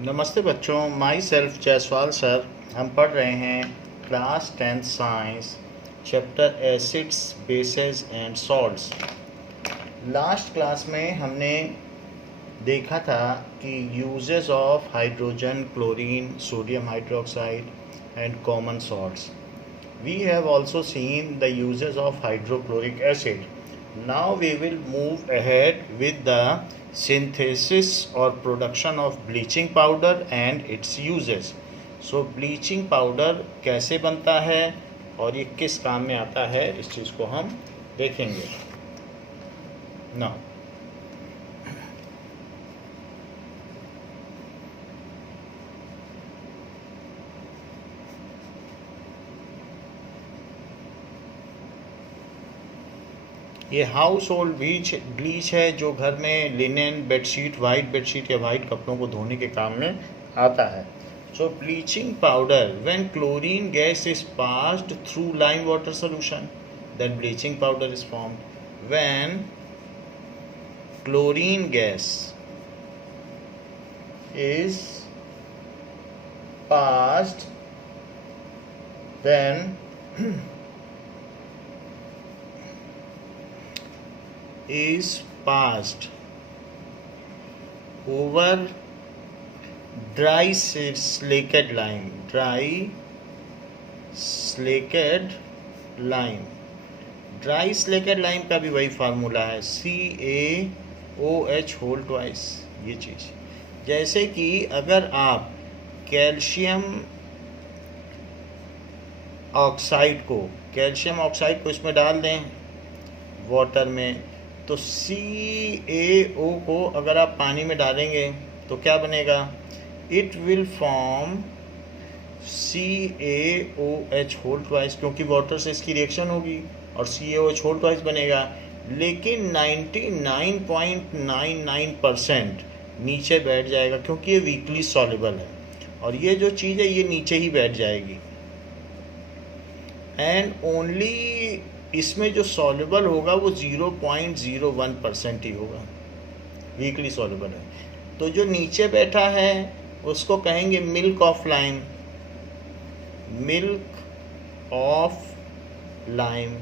नमस्ते बच्चों, my self Jaiswal sir. हम पढ़ रहे हैं class 10th science chapter acids bases and salts. Last class में हमने देखा था कि uses of hydrogen, chlorine, sodium hydroxide and common salts. We have also seen the uses of hydrochloric acid. Now we will move ahead with the synthesis or production of bleaching powder and its uses. So bleaching powder कैसे बनता है और ये किस काम में आता है, इस चीज़ को हम देखेंगे। Now ये हाउस होल्ड ब्लीच है जो घर में लिनेन बेडशीट, वाइट बेडशीट या वाइट कपड़ों को धोने के काम में आता है। So bleaching powder, when chlorine gas is passed through lime water solution, then bleaching powder is formed. When chlorine gas is passed then is passed over dry slaked lime, dry slaked lime। Dry slaked lime का भी वही formula है, CaOH whole twice. ये चीज़ जैसे कि अगर आप calcium oxide को इसमें डाल दें वाटर में, तो CaO को अगर आप पानी में डालेंगे तो क्या बनेगा? It will form CaOH whole twice, क्योंकि वाटर से इसकी रिएक्शन होगी और CaOH होल ट्वाइस बनेगा। लेकिन 99.99% नीचे बैठ जाएगा, क्योंकि ये वीकली सॉल्युबल है और ये जो चीज़ है ये नीचे ही बैठ जाएगी। एंड ओनली इसमें जो सॉल्युबल होगा वो 0.01% ही होगा, वीकली सॉल्युबल है। तो जो नीचे बैठा है उसको कहेंगे milk of lime, milk of lime.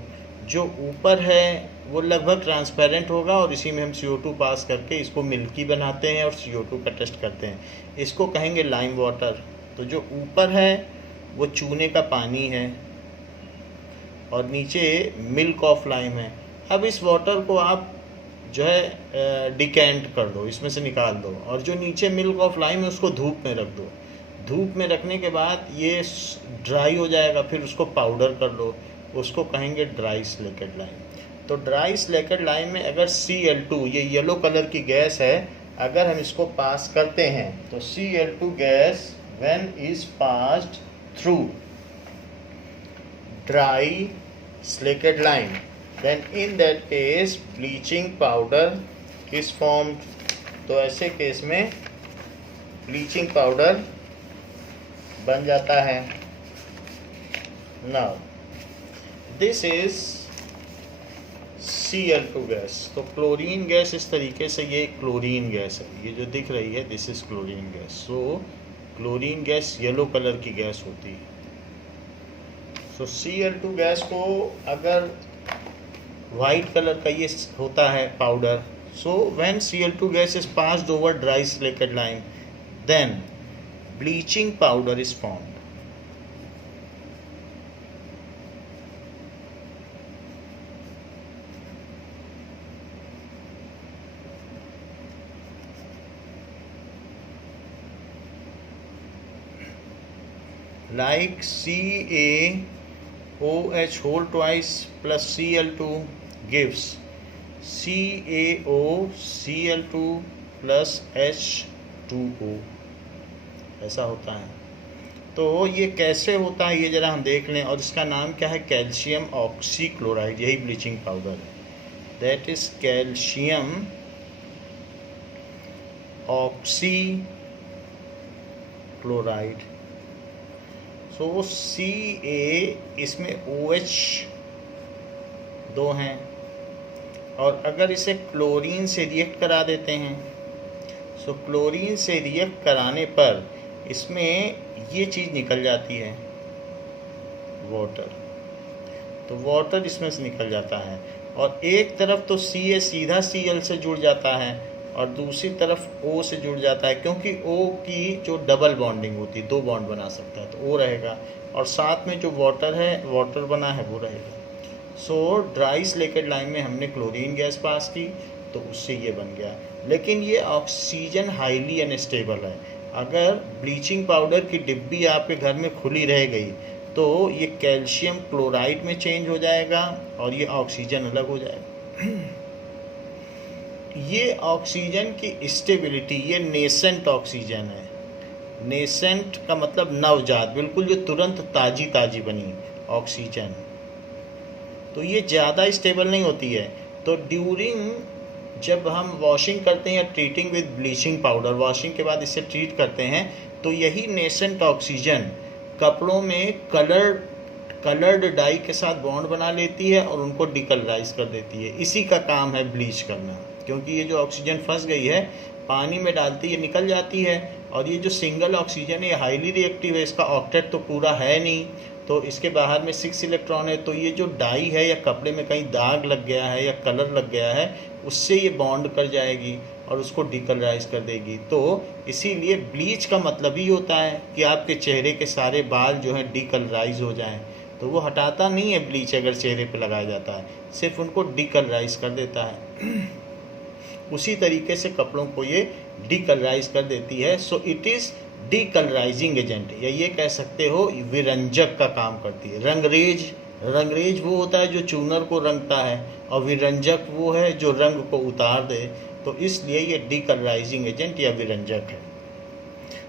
जो ऊपर है वो लगभग ट्रांसपेरेंट होगा और इसी में हम CO2 पास करके इसको मिल्की बनाते हैं और CO2 का टेस्ट करते हैं, इसको कहेंगे लाइम वाटर। तो जो ऊपर है वो चूने का पानी है और नीचे मिल्क ऑफ लाइम है। अब इस वाटर को आप जो है डिकेंट कर दो, इसमें से निकाल दो, और जो नीचे मिल्क ऑफ लाइम है उसको धूप में रख दो। धूप में रखने के बाद ये ड्राई हो जाएगा, फिर उसको पाउडर कर लो, उसको कहेंगे ड्राई स्लेकेड लाइम। तो ड्राई स्लेकेड लाइम में अगर Cl2, ये येलो कलर की गैस है, अगर हम इसको पास करते हैं तो Cl2 gas when is passed through dry slaked lime, then in that case bleaching powder is formed। तो ऐसे केस में ब्लीचिंग पाउडर बन जाता है। Now this is Cl2 gas. तो क्लोरीन गैस इस तरीके से, ये क्लोरीन गैस है, ये जो दिख रही है this is chlorine gas. So chlorine gas yellow colour की गैस होती है। तो Cl2 गैस को अगर वाइट कलर का ये होता है powder, so when Cl2 gas is passed over dry slaked lime, then bleaching powder is formed. Like CaOH whole twice plus Cl2 gives CaOCl2 plus H2O, ऐसा होता है। तो ये कैसे होता है ये ज़रा हम देख लें, और इसका नाम क्या है? Calcium oxychloride. यही ब्लीचिंग पाउडर है, that is calcium oxychloride. So Ca, इसमें OH 2 हैं, और अगर इसे क्लोरीन से रिएक्ट करा देते हैं सो क्लोरीन से रिएक्ट कराने पर इसमें ये चीज़ निकल जाती है, वाटर। तो वाटर इसमें से निकल जाता है और एक तरफ तो सी सीधा Cl से जुड़ जाता है और दूसरी तरफ O से जुड़ जाता है, क्योंकि O की जो डबल बॉन्डिंग होती है, 2 बॉन्ड बना सकता है, तो O रहेगा और साथ में जो वाटर है, वाटर बना है, वो रहेगा। सो ड्राई सिलिकेट लाइम में हमने क्लोरीन गैस पास की तो उससे ये बन गया। लेकिन ये ऑक्सीजन हाईली अनस्टेबल है। अगर ब्लीचिंग पाउडर की डिब्बी आपके घर में खुली रह गई तो ये कैल्शियम क्लोराइड में चेंज हो जाएगा और ये ऑक्सीजन अलग हो जाएगा। ये ऑक्सीजन की स्टेबिलिटी, ये नेसेंट ऑक्सीजन है। नेसेंट का मतलब नवजात, बिल्कुल जो तुरंत ताजी ताजी बनी ऑक्सीजन, तो ये ज़्यादा स्टेबल नहीं होती है। तो ड्यूरिंग जब हम वॉशिंग करते हैं या treating with bleaching powder, washing के बाद इसे ट्रीट करते हैं, तो यही नेसेंट ऑक्सीजन कपड़ों में कलर्ड डाई के साथ बॉन्ड बना लेती है और उनको डिकलराइज कर देती है। इसी का काम है ब्लीच करना, क्योंकि ये जो ऑक्सीजन फंस गई है पानी में डालती है, निकल जाती है। और ये जो सिंगल ऑक्सीजन है ये हाईली रिएक्टिव है, इसका ऑक्टेट तो पूरा है नहीं, तो इसके बाहर में 6 इलेक्ट्रॉन है। तो ये जो डाई है या कपड़े में कहीं दाग लग गया है या कलर लग गया है, उससे ये बॉन्ड कर जाएगी और उसको डिकलराइज कर देगी। तो इसीलिए ब्लीच का मतलब ही होता है कि आपके चेहरे के सारे बाल जो हैं डिकलराइज हो जाएं। तो वो हटाता नहीं है ब्लीच, अगर चेहरे पे लगाया जाता है, सिर्फ उनको डिकलराइज कर देता है। उसी तरीके से कपड़ों को ये डिकलराइज कर देती है। सो इट इज़ डिकलराइजिंग एजेंट, या ये कह सकते हो विरंजक का काम करती है। रंगरेज वो होता है जो चूनर को रंगता है, और विरंजक वो है जो रंग को उतार दे। तो इसलिए ये डिकलराइजिंग एजेंट या विरंजक है।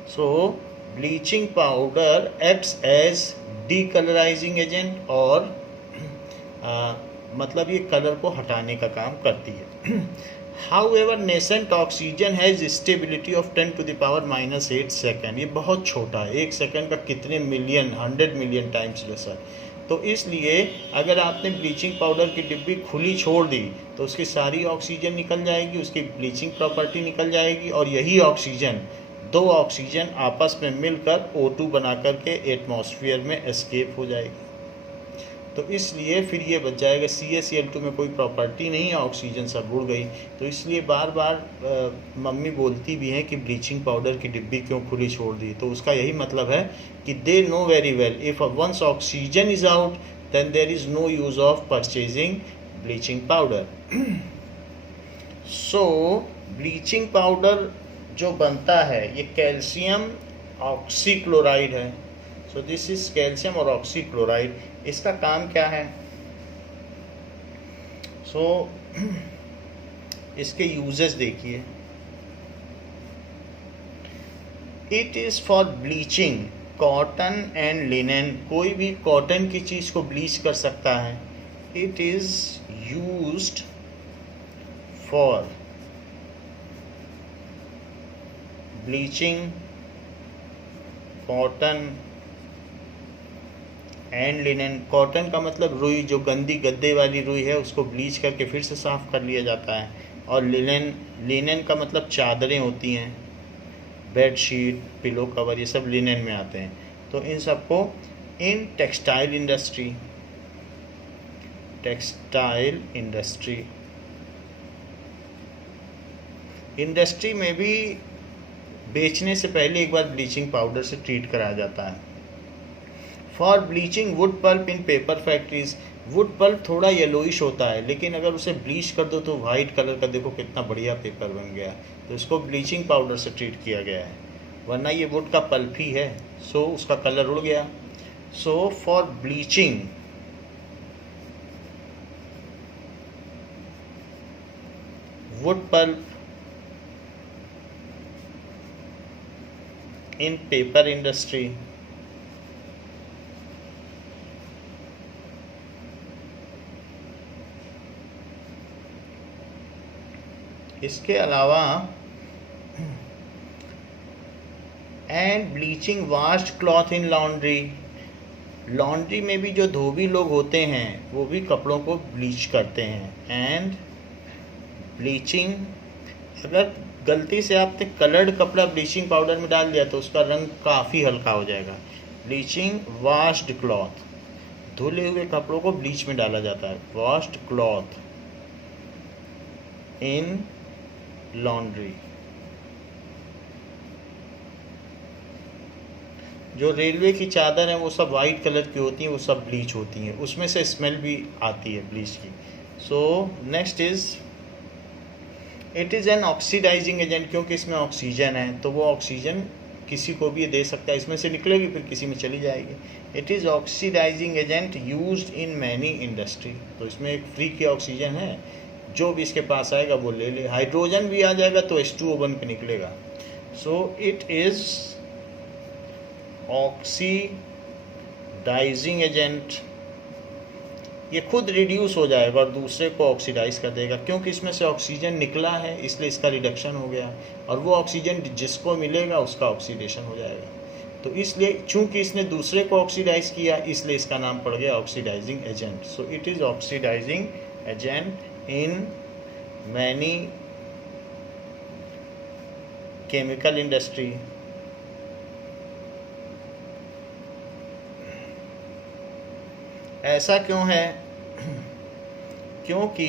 So bleaching powder acts as decolourising agent, और मतलब ये कलर को हटाने का काम करती है। However, nascent oxygen has stability of 10⁻⁻8 second. ये बहुत छोटा है, 1 सेकेंड का कितने मिलियन, 100 मिलियन टाइम्स लेसर। तो इसलिए अगर आपने ब्लीचिंग पाउडर की डिब्बी खुली छोड़ दी तो उसकी सारी ऑक्सीजन निकल जाएगी, उसकी ब्लीचिंग प्रॉपर्टी निकल जाएगी, और यही ऑक्सीजन 2 ऑक्सीजन आपस में मिलकर O2 बना करके एटमॉस्फेयर में एस्केप हो जाएगी। तो इसलिए फिर ये बच जाएगा। CaCl2 में कोई प्रॉपर्टी नहीं है, ऑक्सीजन सब उड़ गई। तो इसलिए बार बार मम्मी बोलती भी हैं कि ब्लीचिंग पाउडर की डिब्बी क्यों खुली छोड़ दी। तो उसका यही मतलब है कि they know very well if once oxygen is out then there is no use of purchasing bleaching powder. So bleaching powder जो बनता है ये कैल्शियम ऑक्सीक्लोराइड है। सो दिस इज कैल्शियम और ऑक्सीक्लोराइड। इसका काम क्या है? सो इसके यूजेस देखिए। It is for bleaching cotton and linen. कोई भी कॉटन की चीज़ को ब्लीच कर सकता है। It is used for bleaching cotton and linen. Cotton का मतलब रुई, जो गंदी गद्दे वाली रुई है उसको ब्लीच करके फिर से साफ़ कर लिया जाता है। और लिनेन का मतलब चादरें होती हैं, बेड शीट, पिलो कवर, ये सब लिनेन में आते हैं। तो इन सबको इन टेक्सटाइल इंडस्ट्री में भी बेचने से पहले एक बार ब्लीचिंग पाउडर से ट्रीट कराया जाता है। For bleaching wood pulp in paper factories. Wood pulp थोड़ा येलोइश होता है, लेकिन अगर उसे ब्लीच कर दो तो वाइट कलर का देखो कितना बढ़िया पेपर बन गया। तो इसको ब्लीचिंग पाउडर से ट्रीट किया गया है, वरना ये वुड का पल्प ही है, सो उसका कलर उड़ गया। So for bleaching wood pulp in paper industry, इसके अलावा and bleaching washed cloth in laundry में भी जो धोबी लोग होते हैं वो भी कपड़ों को ब्लीच करते हैं। एंड ब्लीचिंग, अगर गलती से आपने कलर्ड कपड़ा ब्लीचिंग पाउडर में डाल दिया तो उसका रंग काफ़ी हल्का हो जाएगा। ब्लीचिंग वॉश्ड क्लॉथ, धुले हुए कपड़ों को ब्लीच में डाला जाता है। वॉश्ड क्लॉथ इन लॉन्ड्री, जो रेलवे की चादर है वो सब वाइट कलर की होती हैं, वो सब ब्लीच होती हैं, उसमें से स्मेल भी आती है ब्लीच की। So next is it is an oxidising agent, क्योंकि इसमें ऑक्सीजन है तो वो ऑक्सीजन किसी को भी दे सकता है, इसमें से निकलेगी फिर किसी में चली जाएगी। It is oxidising agent used in many industry, तो इसमें एक फ्री की ऑक्सीजन है, जो भी इसके पास आएगा वो ले ले। हाइड्रोजन भी आ जाएगा तो H2O बन के निकलेगा। So it is oxidising agent, ये खुद रिड्यूस हो जाएगा और दूसरे को ऑक्सीडाइज कर देगा, क्योंकि इसमें से ऑक्सीजन निकला है इसलिए इसका रिडक्शन हो गया, और वो ऑक्सीजन जिसको मिलेगा उसका ऑक्सीडेशन हो जाएगा। तो इसलिए चूंकि इसने दूसरे को ऑक्सीडाइज किया इसलिए इसका नाम पड़ गया oxidising agent. So it is oxidising agent in many chemical industry. ऐसा क्यों है? क्योंकि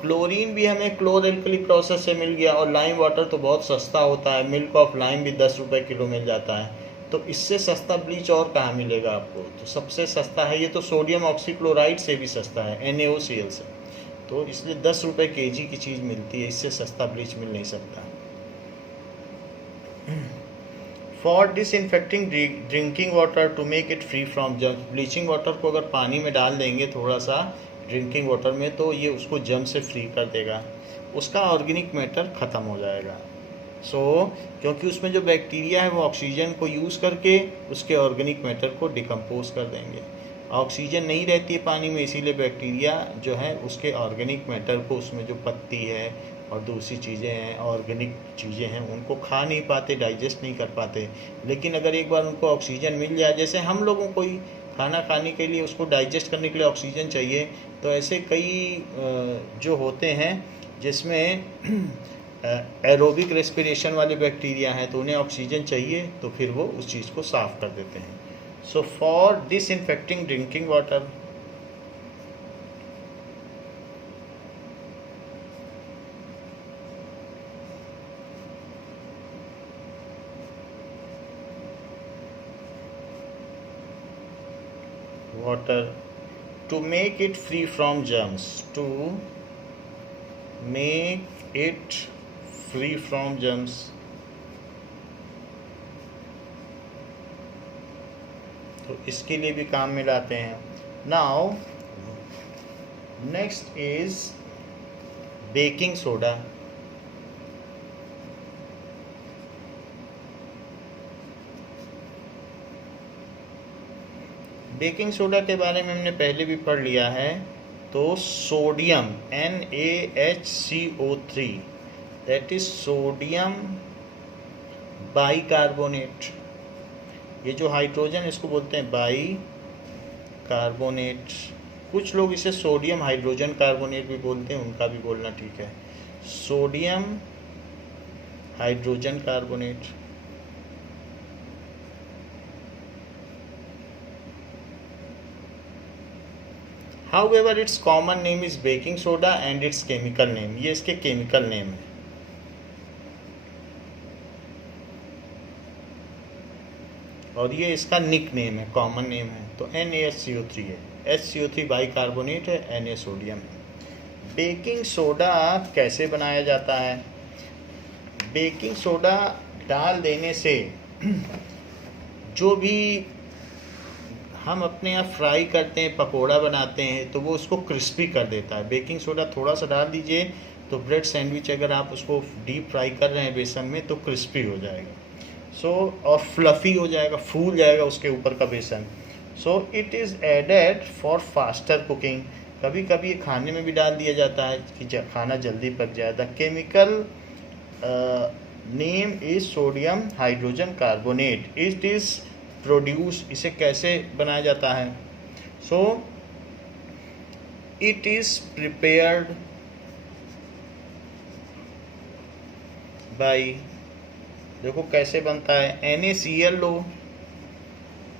क्लोरीन भी हमें क्लोरल्कली प्रोसेस से मिल गया, और लाइम वाटर तो बहुत सस्ता होता है, मिल्क ऑफ लाइम भी 10 रुपये किलो मिल जाता है, तो इससे सस्ता ब्लीच और कहाँ मिलेगा आपको? तो सबसे सस्ता है ये, तो सोडियम ऑक्सीक्लोराइड से भी सस्ता है, NaOCl से, तो इसलिए 10 रुपये kg की चीज़ मिलती है, इससे सस्ता ब्लीच मिल नहीं सकता। For disinfecting drinking water to make it free from germs, bleaching water को अगर पानी में डाल देंगे थोड़ा सा ड्रिंकिंग वाटर में तो ये उसको जर्म से फ्री कर देगा, उसका ऑर्गेनिक मैटर ख़त्म हो जाएगा। क्योंकि उसमें जो बैक्टीरिया है वो ऑक्सीजन को यूज़ करके उसके ऑर्गेनिक मैटर को डिकम्पोज कर देंगे। ऑक्सीजन नहीं रहती है पानी में, इसीलिए बैक्टीरिया जो है उसके ऑर्गेनिक मैटर को, उसमें जो पत्ती है और दूसरी चीज़ें हैं, ऑर्गेनिक चीज़ें हैं, उनको खा नहीं पाते, डाइजेस्ट नहीं कर पाते। लेकिन अगर एक बार उनको ऑक्सीजन मिल जाए, जैसे हम लोगों को ही खाना खाने के लिए उसको डाइजेस्ट करने के लिए ऑक्सीजन चाहिए, तो ऐसे कई जो होते हैं जिसमें एरोबिक रेस्पिरेशन वाले बैक्टीरिया हैं, तो उन्हें ऑक्सीजन चाहिए, तो फिर वो उस चीज़ को साफ़ कर देते हैं। So for disinfecting drinking water, water to make it free from germs, to make it free from germs, तो इसके लिए भी काम में लाते हैं। Now next is baking soda. Baking soda के बारे में हमने पहले भी पढ़ लिया है। तो sodium NaHCO3, that is sodium bicarbonate, ये जो हाइड्रोजन इसको बोलते हैं बाई कार्बोनेट, कुछ लोग इसे सोडियम हाइड्रोजन कार्बोनेट भी बोलते हैं, उनका भी बोलना ठीक है, sodium hydrogen carbonate. However, its common name is baking soda and its chemical name, ये इसके केमिकल नेम है। और ये इसका निक नेम है, कॉमन नेम है। तो NaHCO3 है, HCO3 बाइकार्बोनेट है, Na सोडियम है। बेकिंग सोडा कैसे बनाया जाता है? बेकिंग सोडा डाल देने से जो भी हम अपने यहाँ फ्राई करते हैं, पकोड़ा बनाते हैं, तो वो उसको क्रिस्पी कर देता है। बेकिंग सोडा थोड़ा सा डाल दीजिए तो ब्रेड सैंडविच अगर आप उसको डीप फ्राई कर रहे हैं बेसन में तो क्रिस्पी हो जाएगा। और फ्लफ़ी हो जाएगा, फूल जाएगा उसके ऊपर का बेसन। It is added for faster cooking, कभी कभी ये खाने में भी डाल दिया जाता है कि खाना जल्दी पक जाए। The chemical name is sodium hydrogen carbonate, it is produce, इसे कैसे बनाया जाता है? इट इज़ प्रिपेयर्ड बाई, देखो कैसे बनता है, NaCl लो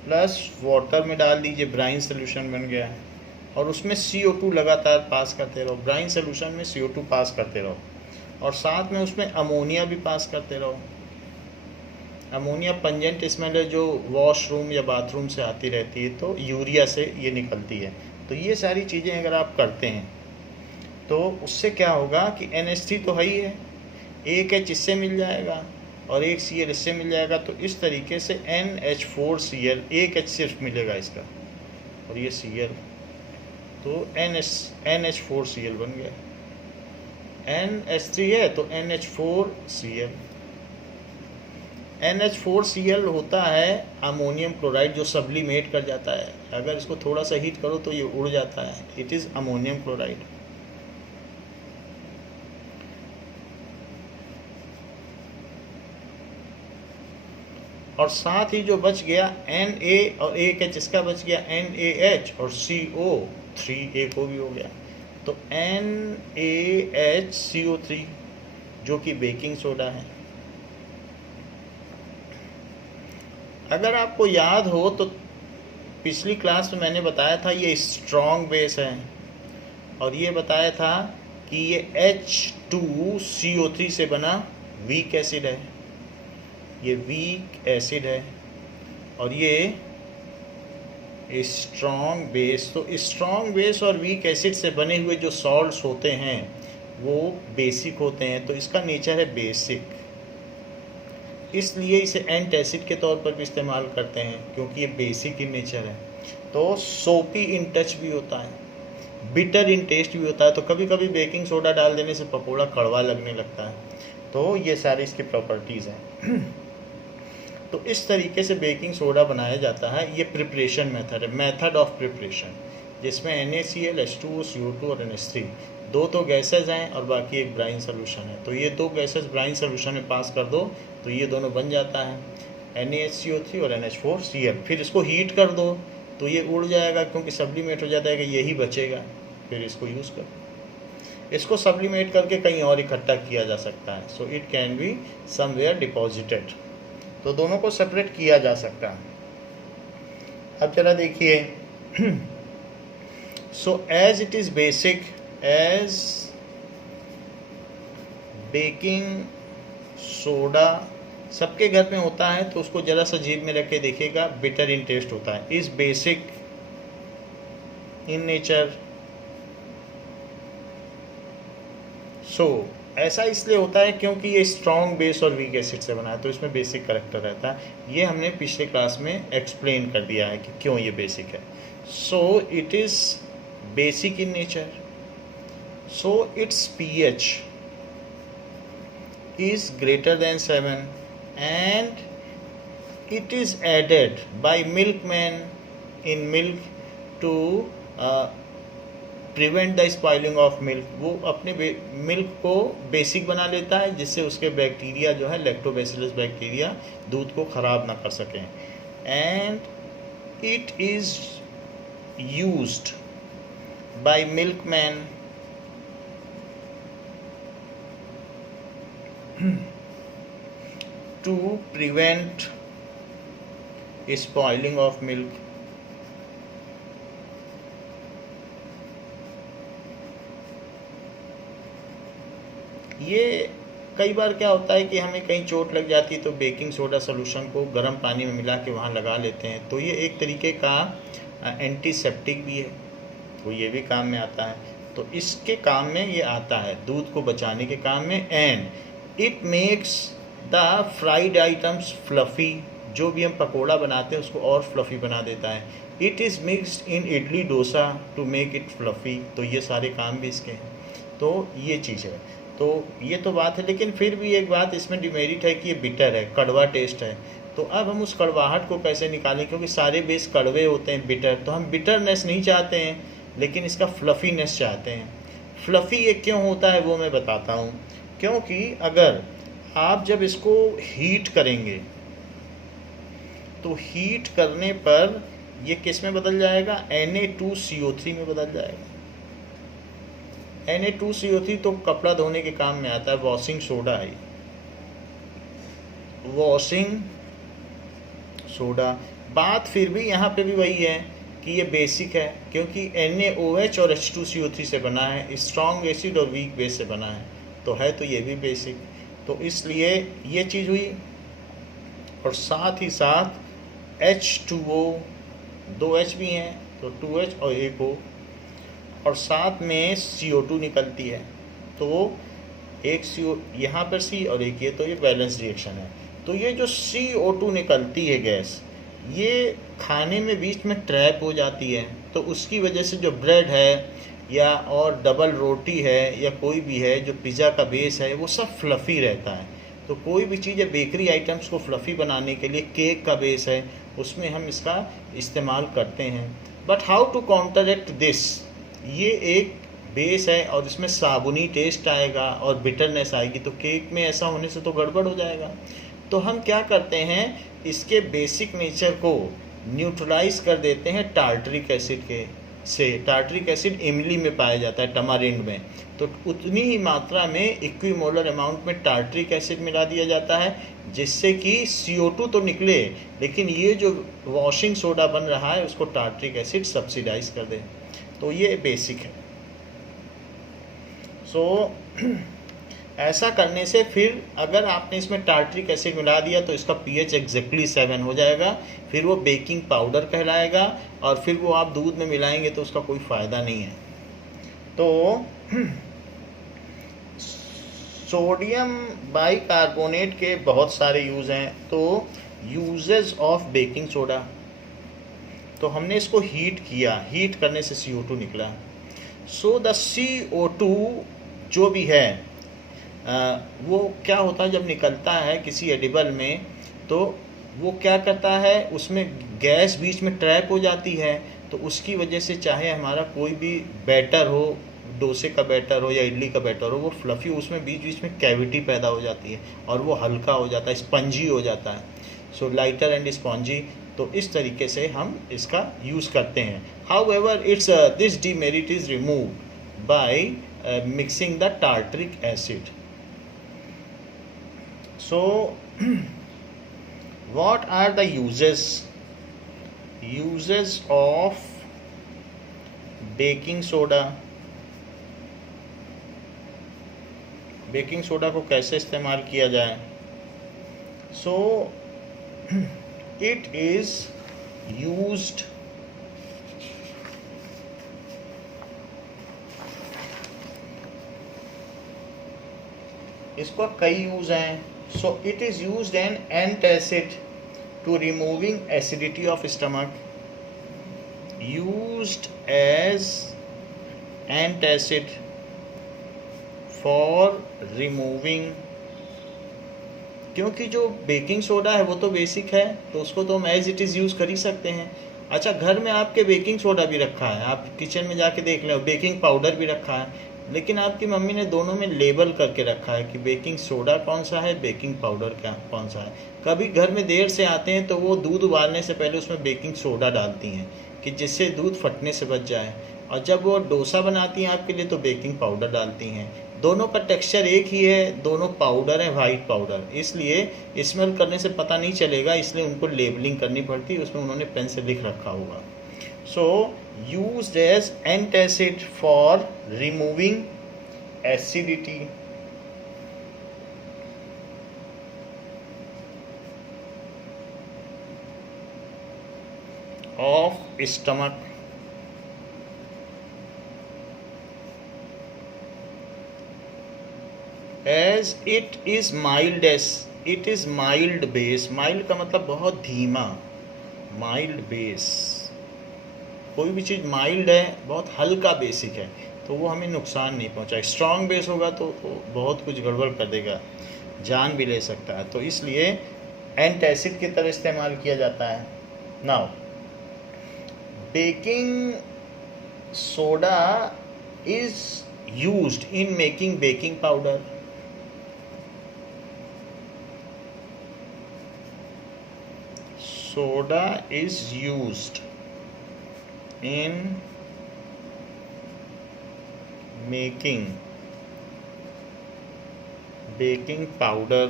प्लस वाटर में डाल दीजिए, ब्राइन सोल्यूशन बन गया, और उसमें CO2 लगातार पास करते रहो, ब्राइन सोल्यूशन में CO2 पास करते रहो, और साथ में उसमें अमोनिया भी पास करते रहो। अमोनिया पंजेंट स्मेल है जो वॉशरूम या बाथरूम से आती रहती है, तो यूरिया से ये निकलती है। तो ये सारी चीज़ें अगर आप करते हैं तो उससे क्या होगा कि NH3 तो है ही है, एक H इससे मिल जाएगा और एक Cl इससे मिल जाएगा, तो इस तरीके से NH4Cl, एक H सिर्फ मिलेगा इसका और ये Cl, तो NH4Cl बन गया। NH3 है तो NH4Cl। NH4Cl होता है अमोनियम क्लोराइड जो सब्लिमेट कर जाता है, अगर इसको थोड़ा सा हीट करो तो ये उड़ जाता है, इट इज़ अमोनियम क्लोराइड। और साथ ही जो बच गया Na और एक H इसका बच गया NaH और CO3 एक हो भी हो गया, तो NaHCO3 जो कि बेकिंग सोडा है। अगर आपको याद हो तो पिछली क्लास में मैंने बताया था ये स्ट्रॉन्ग बेस है, और ये बताया था कि ये H2CO3 से बना वीक एसिड है, ये वीक एसिड है, और ये स्ट्रॉन्ग बेस। तो स्ट्रॉन्ग बेस और वीक एसिड से बने हुए जो सॉल्ट्स होते हैं वो बेसिक होते हैं, तो इसका नेचर है बेसिक, इसलिए इसे एंटासिड के तौर पर भी इस्तेमाल करते हैं क्योंकि ये बेसिक इन नेचर है। तो सोपी इन टच भी होता है, बिटर इन टेस्ट भी होता है, तो कभी कभी बेकिंग सोडा डाल देने से पकौड़ा कड़वा लगने लगता है, तो ये सारी इसकी प्रॉपर्टीज़ हैं। तो इस तरीके से बेकिंग सोडा बनाया जाता है। ये प्रिपरेशन मेथड है, मेथड ऑफ प्रिपरेशन, जिसमें NaCl, H2O, CO2 और NH3 दो तो गैसेज हैं और बाकी एक ब्राइन सोल्यूशन है। तो ये दो गैसेज ब्राइन सोल्यूशन में पास कर दो तो ये दोनों बन जाता है NaHCO3 और NH4Cl। फिर इसको हीट कर दो तो ये उड़ जाएगा क्योंकि सब्लिमेट हो जाता है कि यही बचेगा, फिर इसको यूज़ कर, इसको सब्लिमेट करके कहीं और इकट्ठा किया जा सकता है। So it can be somewhere deposited, तो दोनों को सेपरेट किया जा सकता है। अब जरा देखिए, so as it is basic, as baking soda सबके घर में होता है, तो उसको जरा सा जीभ में रख के देखिएगा, बिटर इन टेस्ट होता है, इज बेसिक इन नेचर। सो ऐसा इसलिए होता है क्योंकि ये स्ट्रॉन्ग बेस और वीक एसिड से बना है, तो इसमें बेसिक करेक्टर रहता है। ये हमने पिछले क्लास में एक्सप्लेन कर दिया है कि क्यों ये बेसिक है। So it is basic in nature, so it's pH is greater than 7 and it is added by milkman in milk to prevent the spoiling of milk। वो अपने मिल्क को बेसिक बना लेता है जिससे उसके बैक्टीरिया जो है लैक्टोबैसिलस बैक्टीरिया दूध को ख़राब ना कर सकें। And it is used by milkman to prevent spoiling of milk। ये कई बार क्या होता है कि हमें कहीं चोट लग जाती है तो बेकिंग सोडा सोल्यूशन को गर्म पानी में मिला के वहाँ लगा लेते हैं, तो ये एक तरीके का एंटीसेप्टिक भी है, तो ये भी काम में आता है। तो इसके काम में ये आता है, दूध को बचाने के काम में। And it makes the fried items fluffy, जो भी हम पकोड़ा बनाते हैं उसको और फ्लफ़ी बना देता है। It is mixed in idli dosa to make it fluffy, तो ये सारे काम भी इसके हैं। तो ये चीज़ है, तो ये तो बात है, लेकिन फिर भी एक बात इसमें डिमेरिट है कि ये बिटर है, कड़वा टेस्ट है। तो अब हम उस कड़वाहट को कैसे निकालें, क्योंकि सारे बेस कड़वे होते हैं बिटर, तो हम बिटरनेस नहीं चाहते हैं लेकिन इसका फ्लफ़ीनेस चाहते हैं। फ्लफ़ी ये क्यों होता है वो मैं बताता हूँ। क्योंकि अगर आप जब इसको हीट करेंगे तो हीट करने पर ये किस में बदल जाएगा, Na2CO3 में बदल जाएगा। Na2CO3 तो कपड़ा धोने के काम में आता है, वॉशिंग सोडा है। Washing soda. बात फिर भी यहाँ पे भी वही है कि ये बेसिक है, क्योंकि NaOH और H2CO3 से बना है, स्ट्रॉन्ग एसिड और वीक बेस से बना है, तो है तो ये भी बेसिक। तो इसलिए ये चीज़ हुई। और साथ ही साथ H2O, 2H भी हैं तो 2H और एक O, और साथ में CO2 निकलती है, तो एक CO यहाँ पर C और एक ये, तो ये बैलेंस रिएक्शन है। तो ये जो CO2 निकलती है गैस, ये खाने में बीच में ट्रैप हो जाती है, तो उसकी वजह से जो ब्रेड है या और डबल रोटी है या कोई भी है, जो पिज़्ज़ा का बेस है, वो सब फ्लफ़ी रहता है। तो कोई भी चीज़ है, बेकरी आइटम्स को फ्लफ़ी बनाने के लिए, केक का बेस है, उसमें हम इसका इस्तेमाल करते हैं। But how to counteract this, ये एक बेस है और इसमें साबुनी टेस्ट आएगा और बिटरनेस आएगी, तो केक में ऐसा होने से तो गड़बड़ हो जाएगा। तो हम क्या करते हैं, इसके बेसिक नेचर को न्यूट्रलाइज कर देते हैं टार्टरिक एसिड के से। टार्टरिक एसिड इमली में पाया जाता है, टमारिंड में, तो उतनी ही मात्रा में इक्विमोलर अमाउंट में टार्टरिक एसिड मिला दिया जाता है, जिससे कि CO2 तो निकले, लेकिन ये जो वॉशिंग सोडा बन रहा है उसको टार्टरिक एसिड सब्सिडाइज कर दे। तो ये बेसिक है। सो ऐसा करने से फिर अगर आपने इसमें टार्टरिक एसिड मिला दिया तो इसका pH एग्जैक्टली 7 हो जाएगा, फिर वो बेकिंग पाउडर कहलाएगा, और फिर वो आप दूध में मिलाएंगे तो उसका कोई फ़ायदा नहीं है। तो सोडियम बाइकार्बोनेट के बहुत सारे यूज़ हैं। तो यूजेस ऑफ बेकिंग सोडा, तो हमने इसको हीट किया, हीट करने से CO2 निकला। सो द CO2 जो भी है वो क्या होता है, जब निकलता है किसी एडिबल में, तो वो क्या करता है, उसमें गैस बीच में ट्रैप हो जाती है, तो उसकी वजह से चाहे हमारा कोई भी बैटर हो, डोसे का बैटर हो या इडली का बैटर हो, वो फ्लफ़ी, उसमें बीच बीच में कैविटी पैदा हो जाती है और वो हल्का हो जाता है, स्पंजी हो जाता है। सो लाइटर एंड स्पॉन्जी। तो इस तरीके से हम इसका यूज़ करते हैं। However it's this demerit is removed by mixing the tartaric acid. So what are the uses of baking soda? Baking soda को कैसे इस्तेमाल किया जाए? So it is used इसका कई यूज़ हैं। So it is used an antacid to removing acidity of stomach, used as antacid for removing, क्योंकि जो बेकिंग सोडा है वो तो बेसिक है, तो उसको तो हम एज इट इज़ यूज़ कर ही सकते हैं। अच्छा, घर में आपके बेकिंग सोडा भी रखा है, आप किचन में जाके देख लें, बेकिंग पाउडर भी रखा है, लेकिन आपकी मम्मी ने दोनों में लेबल करके रखा है कि बेकिंग सोडा कौन सा है, बेकिंग पाउडर क्या कौन सा है। कभी घर में देर से आते हैं तो वो दूध उबालने से पहले उसमें बेकिंग सोडा डालती हैं कि जिससे दूध फटने से बच जाए, और जब वो डोसा बनाती हैं आपके लिए तो बेकिंग पाउडर डालती हैं। दोनों का टेक्सचर एक ही है, दोनों पाउडर है, वाइट पाउडर, इसलिए स्मेल करने से पता नहीं चलेगा, इसलिए उनको लेबलिंग करनी पड़ती है, उसमें उन्होंने पेन से लिख रखा होगा। So used as antacid for removing acidity of stomach, as it is mild base। mild का मतलब बहुत धीमा, माइल्ड बेस। कोई भी चीज़ माइल्ड है, बहुत हल्का बेसिक है, तो वो हमें नुकसान नहीं पहुंचाए। स्ट्रॉन्ग बेस होगा तो बहुत कुछ गड़बड़ कर देगा, जान भी ले सकता है, तो इसलिए एंटासिड की तरह इस्तेमाल किया जाता है। Now baking soda is used in making baking powder. Soda is used in making baking powder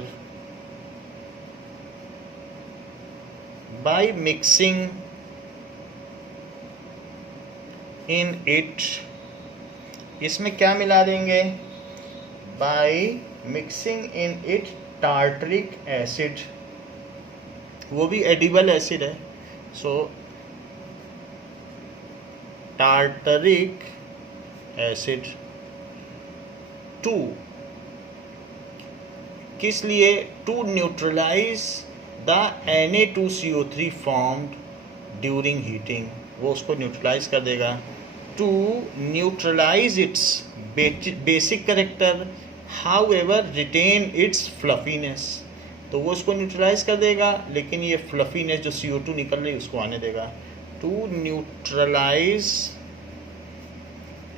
by mixing in it, इसमें क्या मिला देंगे? By mixing in it tartaric acid, वो भी एडिबल एसिड है। सो टार्टरिक एसिड टू, किस लिए? To neutralise the Na2CO3 formed during heating, वो उसको न्यूट्रलाइज कर देगा। To neutralise its basic character however retain its fluffiness, तो वो उसको न्यूट्रलाइज कर देगा, लेकिन ये फ्लफीनेस जो CO2 निकल रही है उसको आने देगा। To neutralise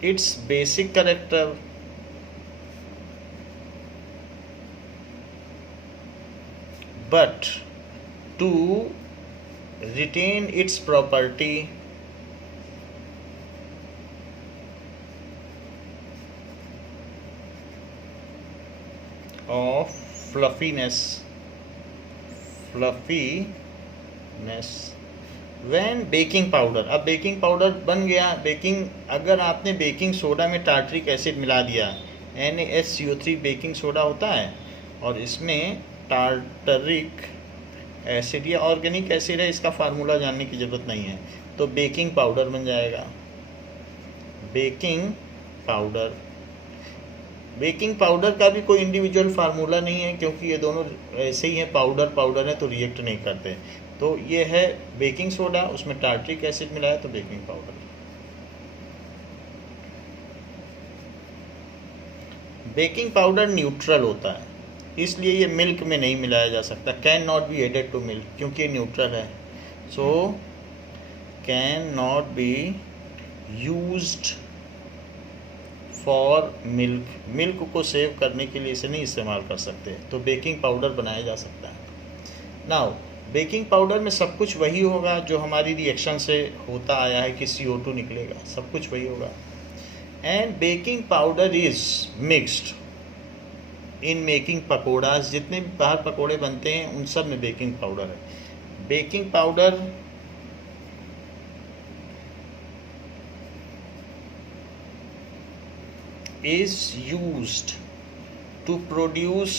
its basic character but to retain its property of fluffiness when baking powder, अब बेकिंग पाउडर बन गया। बेकिंग, अगर आपने बेकिंग सोडा में टार्टरिक एसिड मिला दिया, NaSCO3 बेकिंग सोडा होता है, और इसमें टार्टरिक एसिड या ऑर्गेनिक एसिड है, इसका फार्मूला जानने की ज़रूरत नहीं है, तो बेकिंग पाउडर बन जाएगा। बेकिंग पाउडर, बेकिंग पाउडर का भी कोई इंडिविजुअल फार्मूला नहीं है, क्योंकि ये दोनों ऐसे ही हैं, पाउडर पाउडर है तो रिएक्ट नहीं करते। तो ये है बेकिंग सोडा, उसमें टार्टरिक एसिड मिला है तो baking powder. Baking powder neutral होता है, इसलिए ये मिल्क में नहीं मिलाया जा सकता। Can not be added to milk, क्योंकि ये न्यूट्रल है। So can not be used for milk, milk को सेव करने के लिए इसे नहीं इस्तेमाल कर सकते, तो बेकिंग पाउडर बनाया जा सकता है। नाउ बेकिंग पाउडर में सब कुछ वही होगा जो हमारी रिएक्शन से होता आया है कि CO2 निकलेगा, सब कुछ वही होगा। And baking powder is mixed in making pakoras, जितने भी बाहर पकौड़े बनते हैं उन सब में बेकिंग पाउडर है। Baking powder is used to produce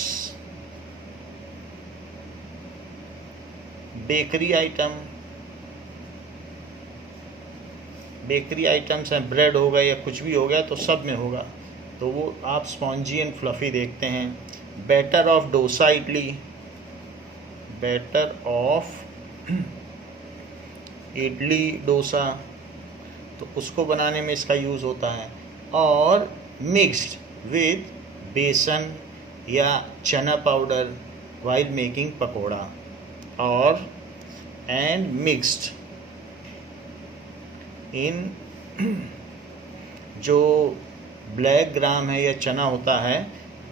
bakery item, bakery items हैं, ब्रेड हो गया या कुछ भी हो गया, तो सब में होगा, तो वो आप स्पॉन्जी एंड फ्लफी देखते हैं। Batter of dosa idli, batter of idli dosa, तो उसको बनाने में इसका यूज़ होता है। और मिक्स्ड विद बेसन या चना पाउडर वाइल मेकिंग पकोड़ा, और एंड मिक्स्ड इन जो ब्लैक ग्राम है या चना होता है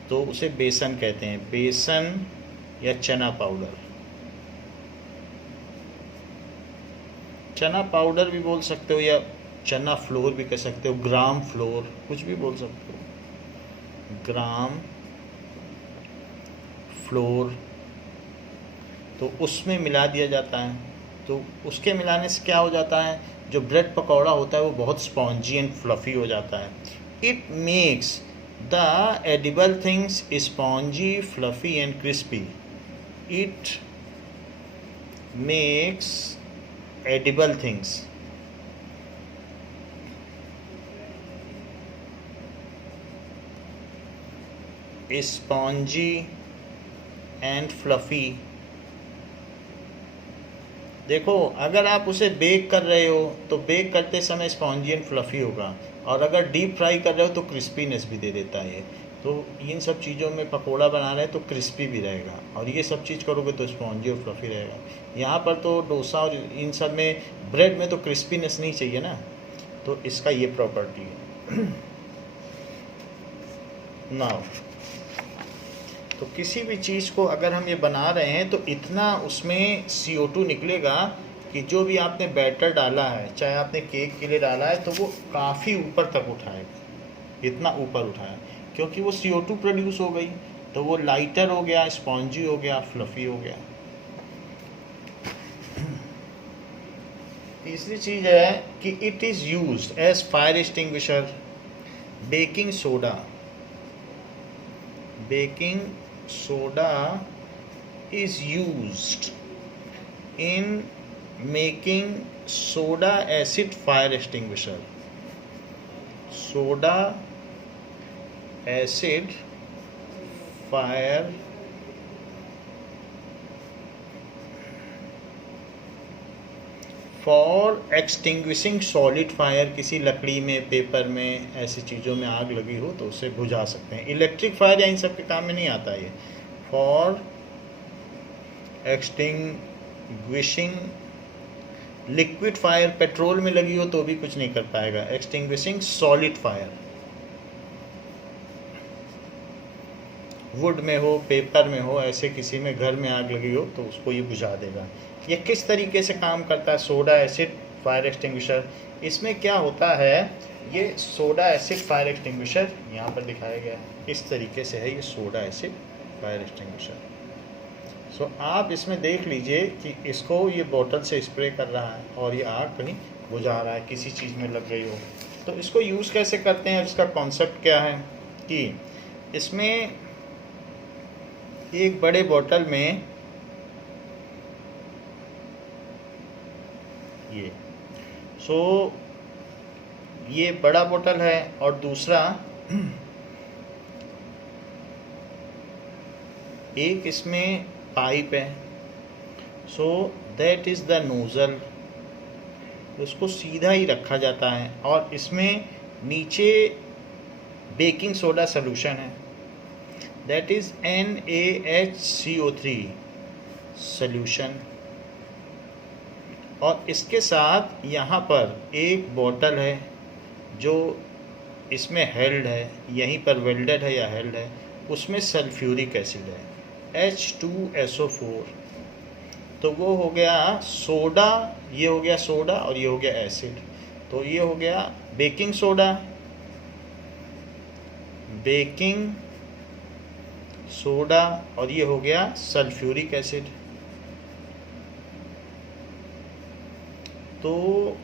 तो उसे बेसन कहते हैं, बेसन या चना पाउडर। चना पाउडर भी बोल सकते हो या चना फ्लोर भी कह सकते हो, ग्राम फ्लोर, कुछ भी बोल सकते हो, ग्राम फ्लोर, तो उसमें मिला दिया जाता है। तो उसके मिलाने से क्या हो जाता है, जो ब्रेड पकौड़ा होता है वो बहुत स्पॉन्जी एंड फ्लफी हो जाता है। It makes the edible things spongy, fluffy and crispy. It makes edible things spongy and fluffy. देखो, अगर आप उसे बेक कर रहे हो तो बेक करते समय स्पॉन्जी एंड फ्लफी होगा, और अगर डीप फ्राई कर रहे हो तो क्रिस्पीनेस भी दे देता है ये। तो इन सब चीज़ों में पकोड़ा बना रहे हैं तो क्रिस्पी भी रहेगा, और ये सब चीज़ करोगे तो स्पॉन्जी और फ्लफी रहेगा। यहाँ पर तो डोसा और इन सब में, ब्रेड में तो क्रिस्पीनेस नहीं चाहिए ना, तो इसका ये प्रॉपर्टी है। नाउ तो किसी भी चीज़ को अगर हम ये बना रहे हैं तो इतना उसमें CO2 निकलेगा कि जो भी आपने बैटर डाला है, चाहे आपने केक के लिए डाला है, तो वो काफ़ी ऊपर तक उठाएगा, इतना ऊपर उठाया, क्योंकि वो CO2 प्रोड्यूस हो गई, तो वो लाइटर हो गया, स्पॉन्जी हो गया, फ्लफ़ी हो गया। तीसरी चीज़ है कि it is used as fire extinguisher. Baking soda, baking soda is used in making soda acid fire extinguisher. Soda acid fire for extinguishing solid fire. किसी लकड़ी में, पेपर में, ऐसी चीज़ों में आग लगी हो तो उसे बुझा सकते हैं। इलेक्ट्रिक फायर या इन सब के काम में नहीं आता ये। For extinguishing liquid fire, petrol में लगी हो तो भी कुछ नहीं कर पाएगा। एक्सटिंग्विशिंग सॉलिड फायर, वुड में हो, पेपर में हो, ऐसे किसी में घर में आग लगी हो तो उसको ये बुझा देगा। ये किस तरीके से काम करता है सोडा एसिड फायर एक्सटिंग्विशर? इसमें क्या होता है, ये सोडा एसिड फायर एक्सटिंग्विशर यहाँ पर दिखाया गया है, इस तरीके से है ये सोडा एसिड फायर एक्सटिंग्विशर। सो आप इसमें देख लीजिए कि इसको ये बोतल से स्प्रे कर रहा है और ये आग कहीं बुझा रहा है, किसी चीज़ में लग गई हो। तो इसको यूज़ कैसे करते हैं, इसका कॉन्सेप्ट क्या है कि इसमें एक बड़े बोतल में ये ये बड़ा बोतल है और दूसरा एक इसमें पाइप है। So that is the nozzle, उसको सीधा ही रखा जाता है और इसमें नीचे बेकिंग सोडा सॉल्यूशन है, दैट इज़ NaHCO3 सॉल्यूशन। और इसके साथ यहाँ पर एक बोतल है जो इसमें हेल्ड है, यहीं पर वेल्डेड है या हेल्ड है, उसमें सल्फ्यूरिक एसिड है H2SO4। तो वो हो गया सोडा, ये हो गया सोडा और ये हो गया एसिड। तो ये हो गया बेकिंग सोडा, बेकिंग सोडा और ये हो गया सल्फ्यूरिक एसिड। तो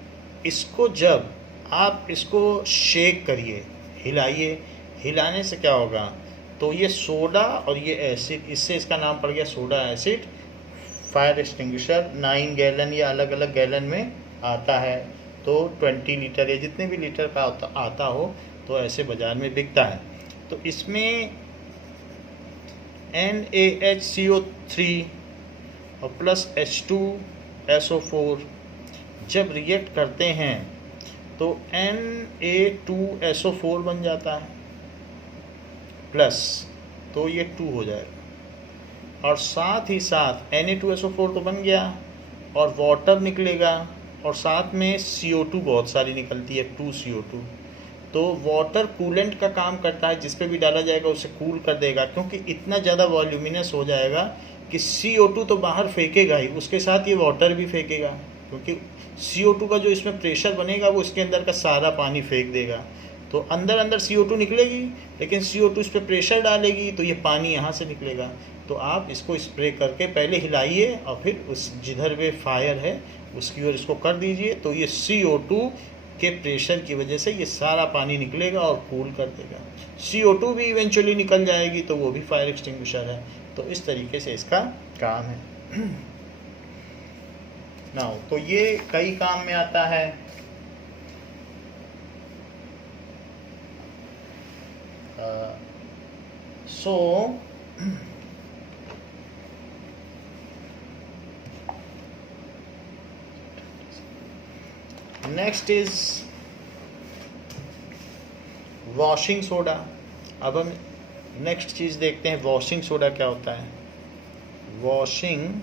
इसको जब आप इसको शेक करिए, हिलाइए, हिलाने से क्या होगा, तो ये सोडा और ये एसिड, इससे इसका नाम पड़ गया soda acid fire extinguisher. 9 gallon या अलग अलग गैलन में आता है, तो 20 लीटर या जितने भी लीटर का आता हो तो ऐसे बाज़ार में बिकता है। तो इसमें NaHCO3 और प्लस H2SO4 जब रिएक्ट करते हैं तो Na2SO4 बन जाता है प्लस, तो ये 2 हो जाएगा और साथ ही साथ Na2SO4 तो बन गया और वाटर निकलेगा और साथ में CO2 बहुत सारी निकलती है, 2CO2। तो वाटर कूलेंट का काम करता है, जिस पे भी डाला जाएगा उसे कूल कर देगा, क्योंकि इतना ज़्यादा वॉल्यूमिनस हो जाएगा कि CO2 तो बाहर फेंकेगा ही, उसके साथ ये वाटर भी फेंकेगा, क्योंकि CO2 का जो इसमें प्रेशर बनेगा वो इसके अंदर का सारा पानी फेंक देगा। तो अंदर अंदर CO2 निकलेगी, लेकिन CO2 इस पर प्रेशर डालेगी तो ये पानी यहाँ से निकलेगा। तो आप इसको स्प्रे करके पहले हिलाइए और फिर उस जिधर वे फायर है उसकी ओर इसको कर दीजिए, तो ये CO2 के प्रेशर की वजह से ये सारा पानी निकलेगा और कूल कर देगा। CO2 भी इवेंचुअली निकल जाएगी तो वो भी फायर एक्सटिंग्विशर है। तो इस तरीके से इसका काम है। नाउ तो ये कई काम में आता है। Next is washing soda. अब हम नेक्स्ट चीज़ देखते हैं, वॉशिंग सोडा क्या होता है। Washing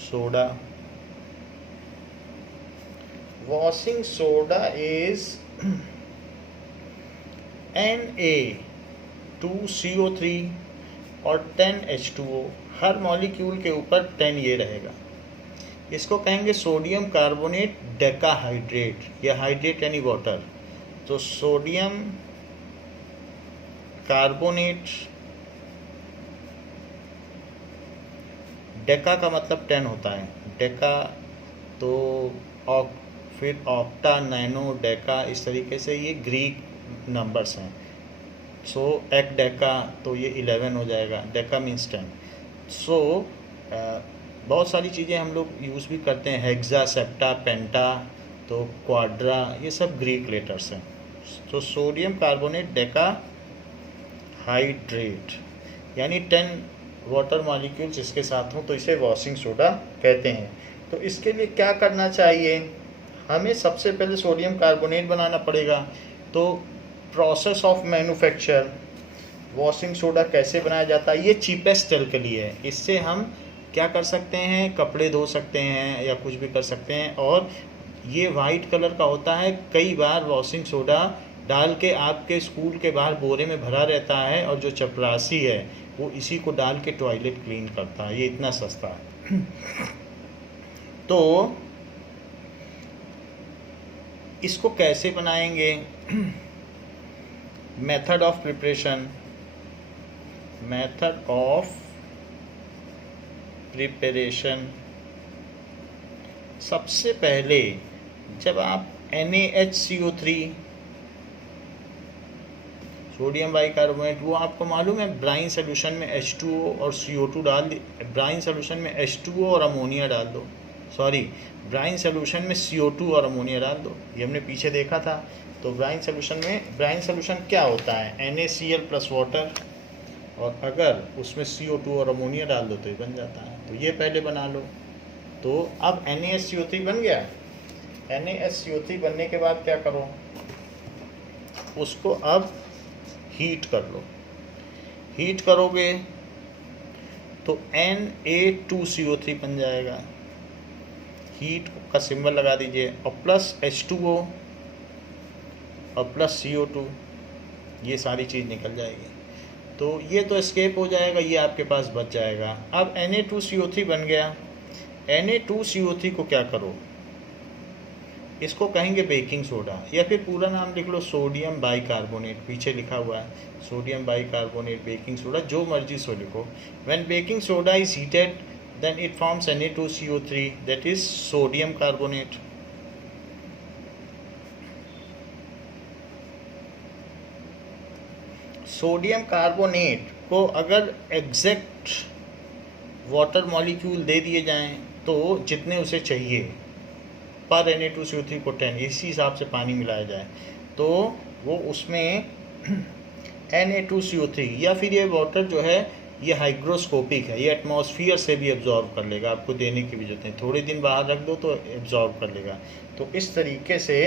soda, washing soda is Na2CO3 और 10H2O, हर मॉलिक्यूल के ऊपर 10 ये रहेगा। इसको कहेंगे सोडियम कार्बोनेट डेकाहाइड्रेट, या हाइड्रेट यानी वाटर। तो सोडियम कार्बोनेट, डेका का मतलब 10 होता है, डेका तो फिर ऑक्टा, नैनो, डेका, इस तरीके से ये ग्रीक नंबर्स हैं। सो एक डेका तो ये 11 हो जाएगा, डेका मीन्स 10। सो बहुत सारी चीज़ें हम लोग यूज़ भी करते हैं, हेक्सा, सेप्टा, पेंटा, तो क्वाड्रा, ये सब ग्रीक लेटर्स हैं। तो सोडियम कार्बोनेट डेका हाइड्रेट यानी 10 वाटर मॉलिक्यूल्स इसके साथ हों तो इसे वॉशिंग सोडा कहते हैं। तो इसके लिए क्या करना चाहिए, हमें सबसे पहले सोडियम कार्बोनेट बनाना पड़ेगा। तो process of manufacture washing soda कैसे बनाया जाता है, ये चीपेस्ट टेल के लिए है। इससे हम क्या कर सकते हैं, कपड़े धो सकते हैं या कुछ भी कर सकते हैं। और ये वाइट कलर का होता है, कई बार वॉशिंग सोडा डाल के आपके स्कूल के बाहर बोरे में भरा रहता है और जो चपरासी है वो इसी को डाल के टॉयलेट क्लीन करता है, ये इतना सस्ता है। तो इसको कैसे बनाएंगे, method of preparation, method of preparation. सबसे पहले जब आप NaHCO3 सोडियम बाइकार्बोनेट, वो आपको मालूम है ब्राइन सोल्यूशन में H2O और CO2 डाल ब्राइन सोल्यूशन में H2O और अमोनिया डाल दो, सॉरी ब्राइन सोल्यूशन में CO2 और अमोनिया डाल दो, ये हमने पीछे देखा था। तो ब्राइन सोल्यूशन क्या होता है, NaCl प्लस वाटर, और अगर उसमें CO2 और अमोनिया डाल दो तो ये बन जाता है। तो ये पहले बना लो। तो अब NaHCO3 बन गया। NaHCO3 बनने के बाद क्या करो, उसको अब हीट कर लो। हीट करोगे तो Na2CO3 बन जाएगा। हीट का सिंबल लगा दीजिए और प्लस H2O और प्लस CO2, ये सारी चीज़ निकल जाएगी। तो ये तो एस्केप हो जाएगा, ये आपके पास बच जाएगा। अब Na2CO3 बन गया। Na2CO3 को क्या करो, इसको कहेंगे बेकिंग सोडा, या फिर पूरा नाम लिख लो सोडियम बाइकार्बोनेट, पीछे लिखा हुआ है सोडियम बाइकार्बोनेट, बेकिंग सोडा, जो मर्जी सो लिखो। When baking soda is heated then it forms Na2CO3 that is sodium carbonate. Sodium carbonate को अगर एग्जैक्ट वाटर मॉलिक्यूल दे दिए जाएं तो जितने उसे चाहिए पर Na2CO3 को 10, इसी हिसाब से पानी मिलाया जाए तो वो उसमें Na2CO3 या फिर ये वाटर जो है ये हाइग्रोस्कोपिक है, ये एटमॉस्फेयर से भी एब्जॉर्ब कर लेगा, आपको देने की भी जरूरत नहीं, थोड़े दिन बाहर रख दो तो एब्जॉर्ब कर लेगा। तो इस तरीके से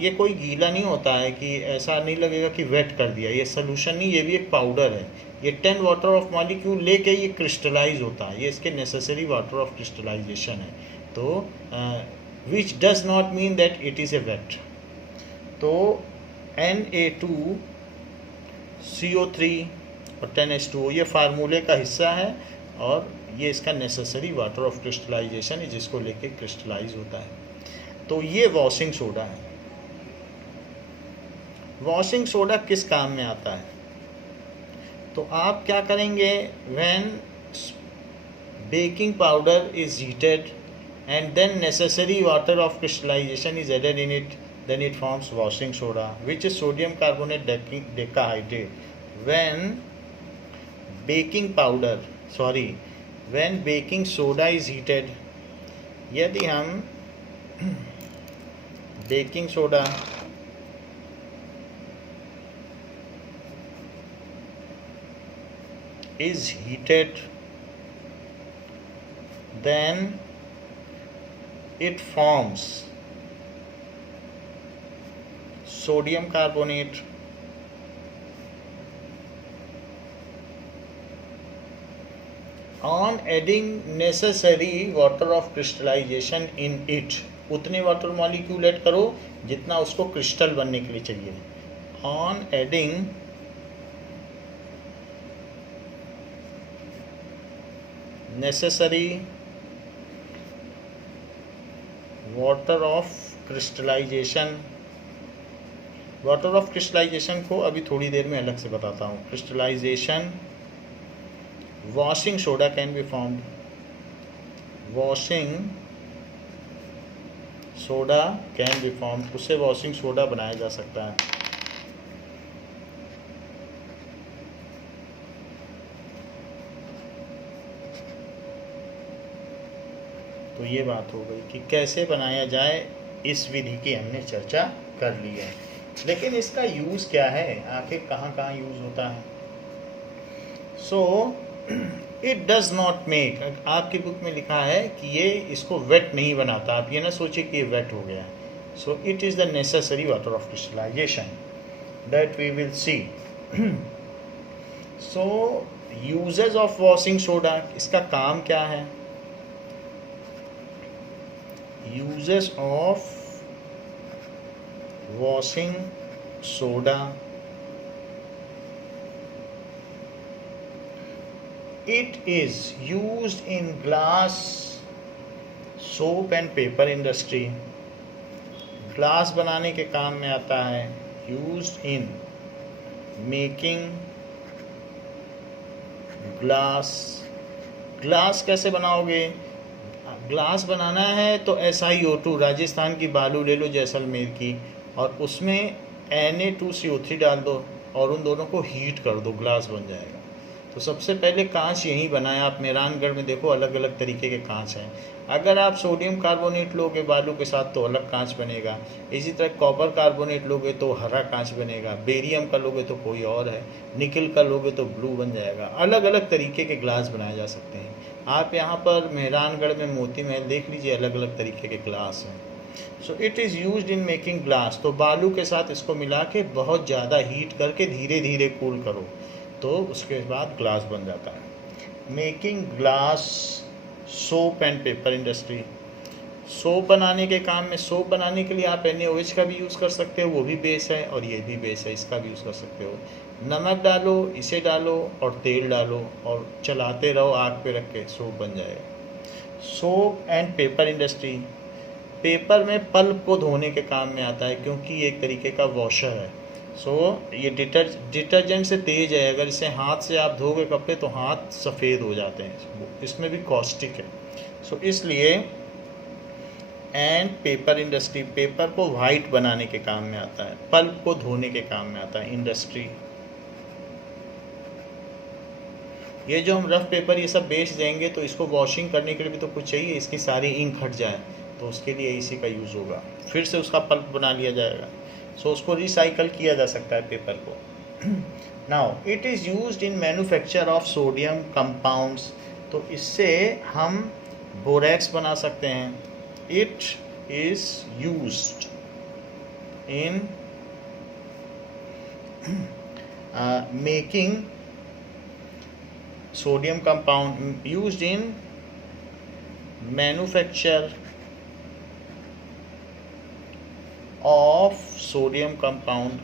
ये कोई गीला नहीं होता है कि ऐसा नहीं लगेगा कि वेट कर दिया, ये सोल्यूशन नहीं, ये भी एक पाउडर है। ये 10 वाटर ऑफ मॉलिक्यूल लेके ये क्रिस्टलाइज होता है, ये इसके नेसेसरी वाटर ऑफ क्रिस्टलाइजेशन है। तो which does not mean that it is a wet। तो Na2CO3 और 10H2O ये फार्मूले का हिस्सा है और ये इसका नेसेसरी वाटर ऑफ क्रिस्टलाइजेशन है जिसको लेके क्रिस्टलाइज होता है। तो ये वॉशिंग सोडा है। वॉशिंग सोडा किस काम में आता है, तो आप क्या करेंगे, when baking powder is heated and then necessary water of crystallization is added in it, then it forms washing soda which is sodium carbonate decahydrate. When baking soda is heated, यदि हम baking soda is heated then it forms sodium carbonate on adding necessary water of crystallization in it। उतने water molecule add करो जितना उसको crystal बनने के लिए चाहिए। on adding necessary water of crystallization. Water of crystallization को अभी थोड़ी देर में अलग से बताता हूँ। Crystallization, washing soda can be formed, washing soda can be form, उससे वॉशिंग सोडा बनाया जा सकता है। तो ये बात हो गई कि कैसे बनाया जाए, इस विधि की हमने चर्चा कर ली है। लेकिन इसका यूज़ क्या है, आखिर कहाँ कहाँ यूज़ होता है। So it does not make, आपकी बुक में लिखा है कि ये इसको वेट नहीं बनाता, आप ये ना सोचिए कि ये वेट हो गया। So it is the necessary water of crystallization that we will see. So uses of washing soda, इसका काम क्या है। Uses of washing soda, it is used in glass, soap and paper industry, glass बनाने के काम में आता है। used in making glass, glass कैसे बनाओगे, ग्लास बनाना है तो SiO2, राजस्थान की बालू ले लो जैसलमेर की, और उसमें Na2CO3 डाल दो और उन दोनों को हीट कर दो, ग्लास बन जाएगा। तो सबसे पहले कांच यहीं बनाया। आप मेहरानगढ़ में देखो अलग अलग तरीके के कांच हैं। अगर आप सोडियम कार्बोनेट लोगे बालू के साथ तो अलग कांच बनेगा, इसी तरह कॉपर कार्बोनेट लोगे तो हरा कांच बनेगा, बेरियम का लोगे तो कोई और है, निकल का लोगे तो ब्लू बन जाएगा। अलग अलग तरीके के ग्लास बनाए जा सकते हैं। आप यहाँ पर मेहरानगढ़ में मोती महल देख लीजिए, अलग अलग तरीके के ग्लास हैं। सो it is used in making glass. तो बालू के साथ इसको मिला के बहुत ज़्यादा हीट करके धीरे धीरे कूल करो तो उसके बाद ग्लास बन जाता है। Making glass, soap and paper industry, soap बनाने के काम में, सोप बनाने के लिए आप NaOH का भी यूज़ कर सकते हो, वो भी बेस है, और ये भी बेस है, इसका भी यूज़ कर सकते हो। नमक डालो, इसे डालो और तेल डालो और चलाते रहो आग पे रख के, सोप बन जाएगा। Soap and paper industry, paper में पल्प को धोने के काम में आता है क्योंकि ये एक तरीके का वॉशर है। ये डिटर्जेंट से तेज है, अगर इसे हाथ से आप धोगे कपड़े तो हाथ सफ़ेद हो जाते हैं, इसमें भी कॉस्टिक है। इसलिए एंड पेपर इंडस्ट्री, पेपर को वाइट बनाने के काम में आता है, पल्प को धोने के काम में आता है इंडस्ट्री। ये जो हम रफ पेपर ये सब बेच देंगे तो इसको वॉशिंग करने के लिए भी तो कुछ चाहिए, इसकी सारी इंक हट जाए, तो उसके लिए इसी का यूज़ होगा, फिर से उसका पल्प बना लिया जाएगा। उसको रिसाइकल किया जा सकता है पेपर को। Now it is used in manufacture of sodium compounds, तो इससे हम बोरेक्स बना सकते हैं। It is used in making sodium compound, used in manufacture of sodium compound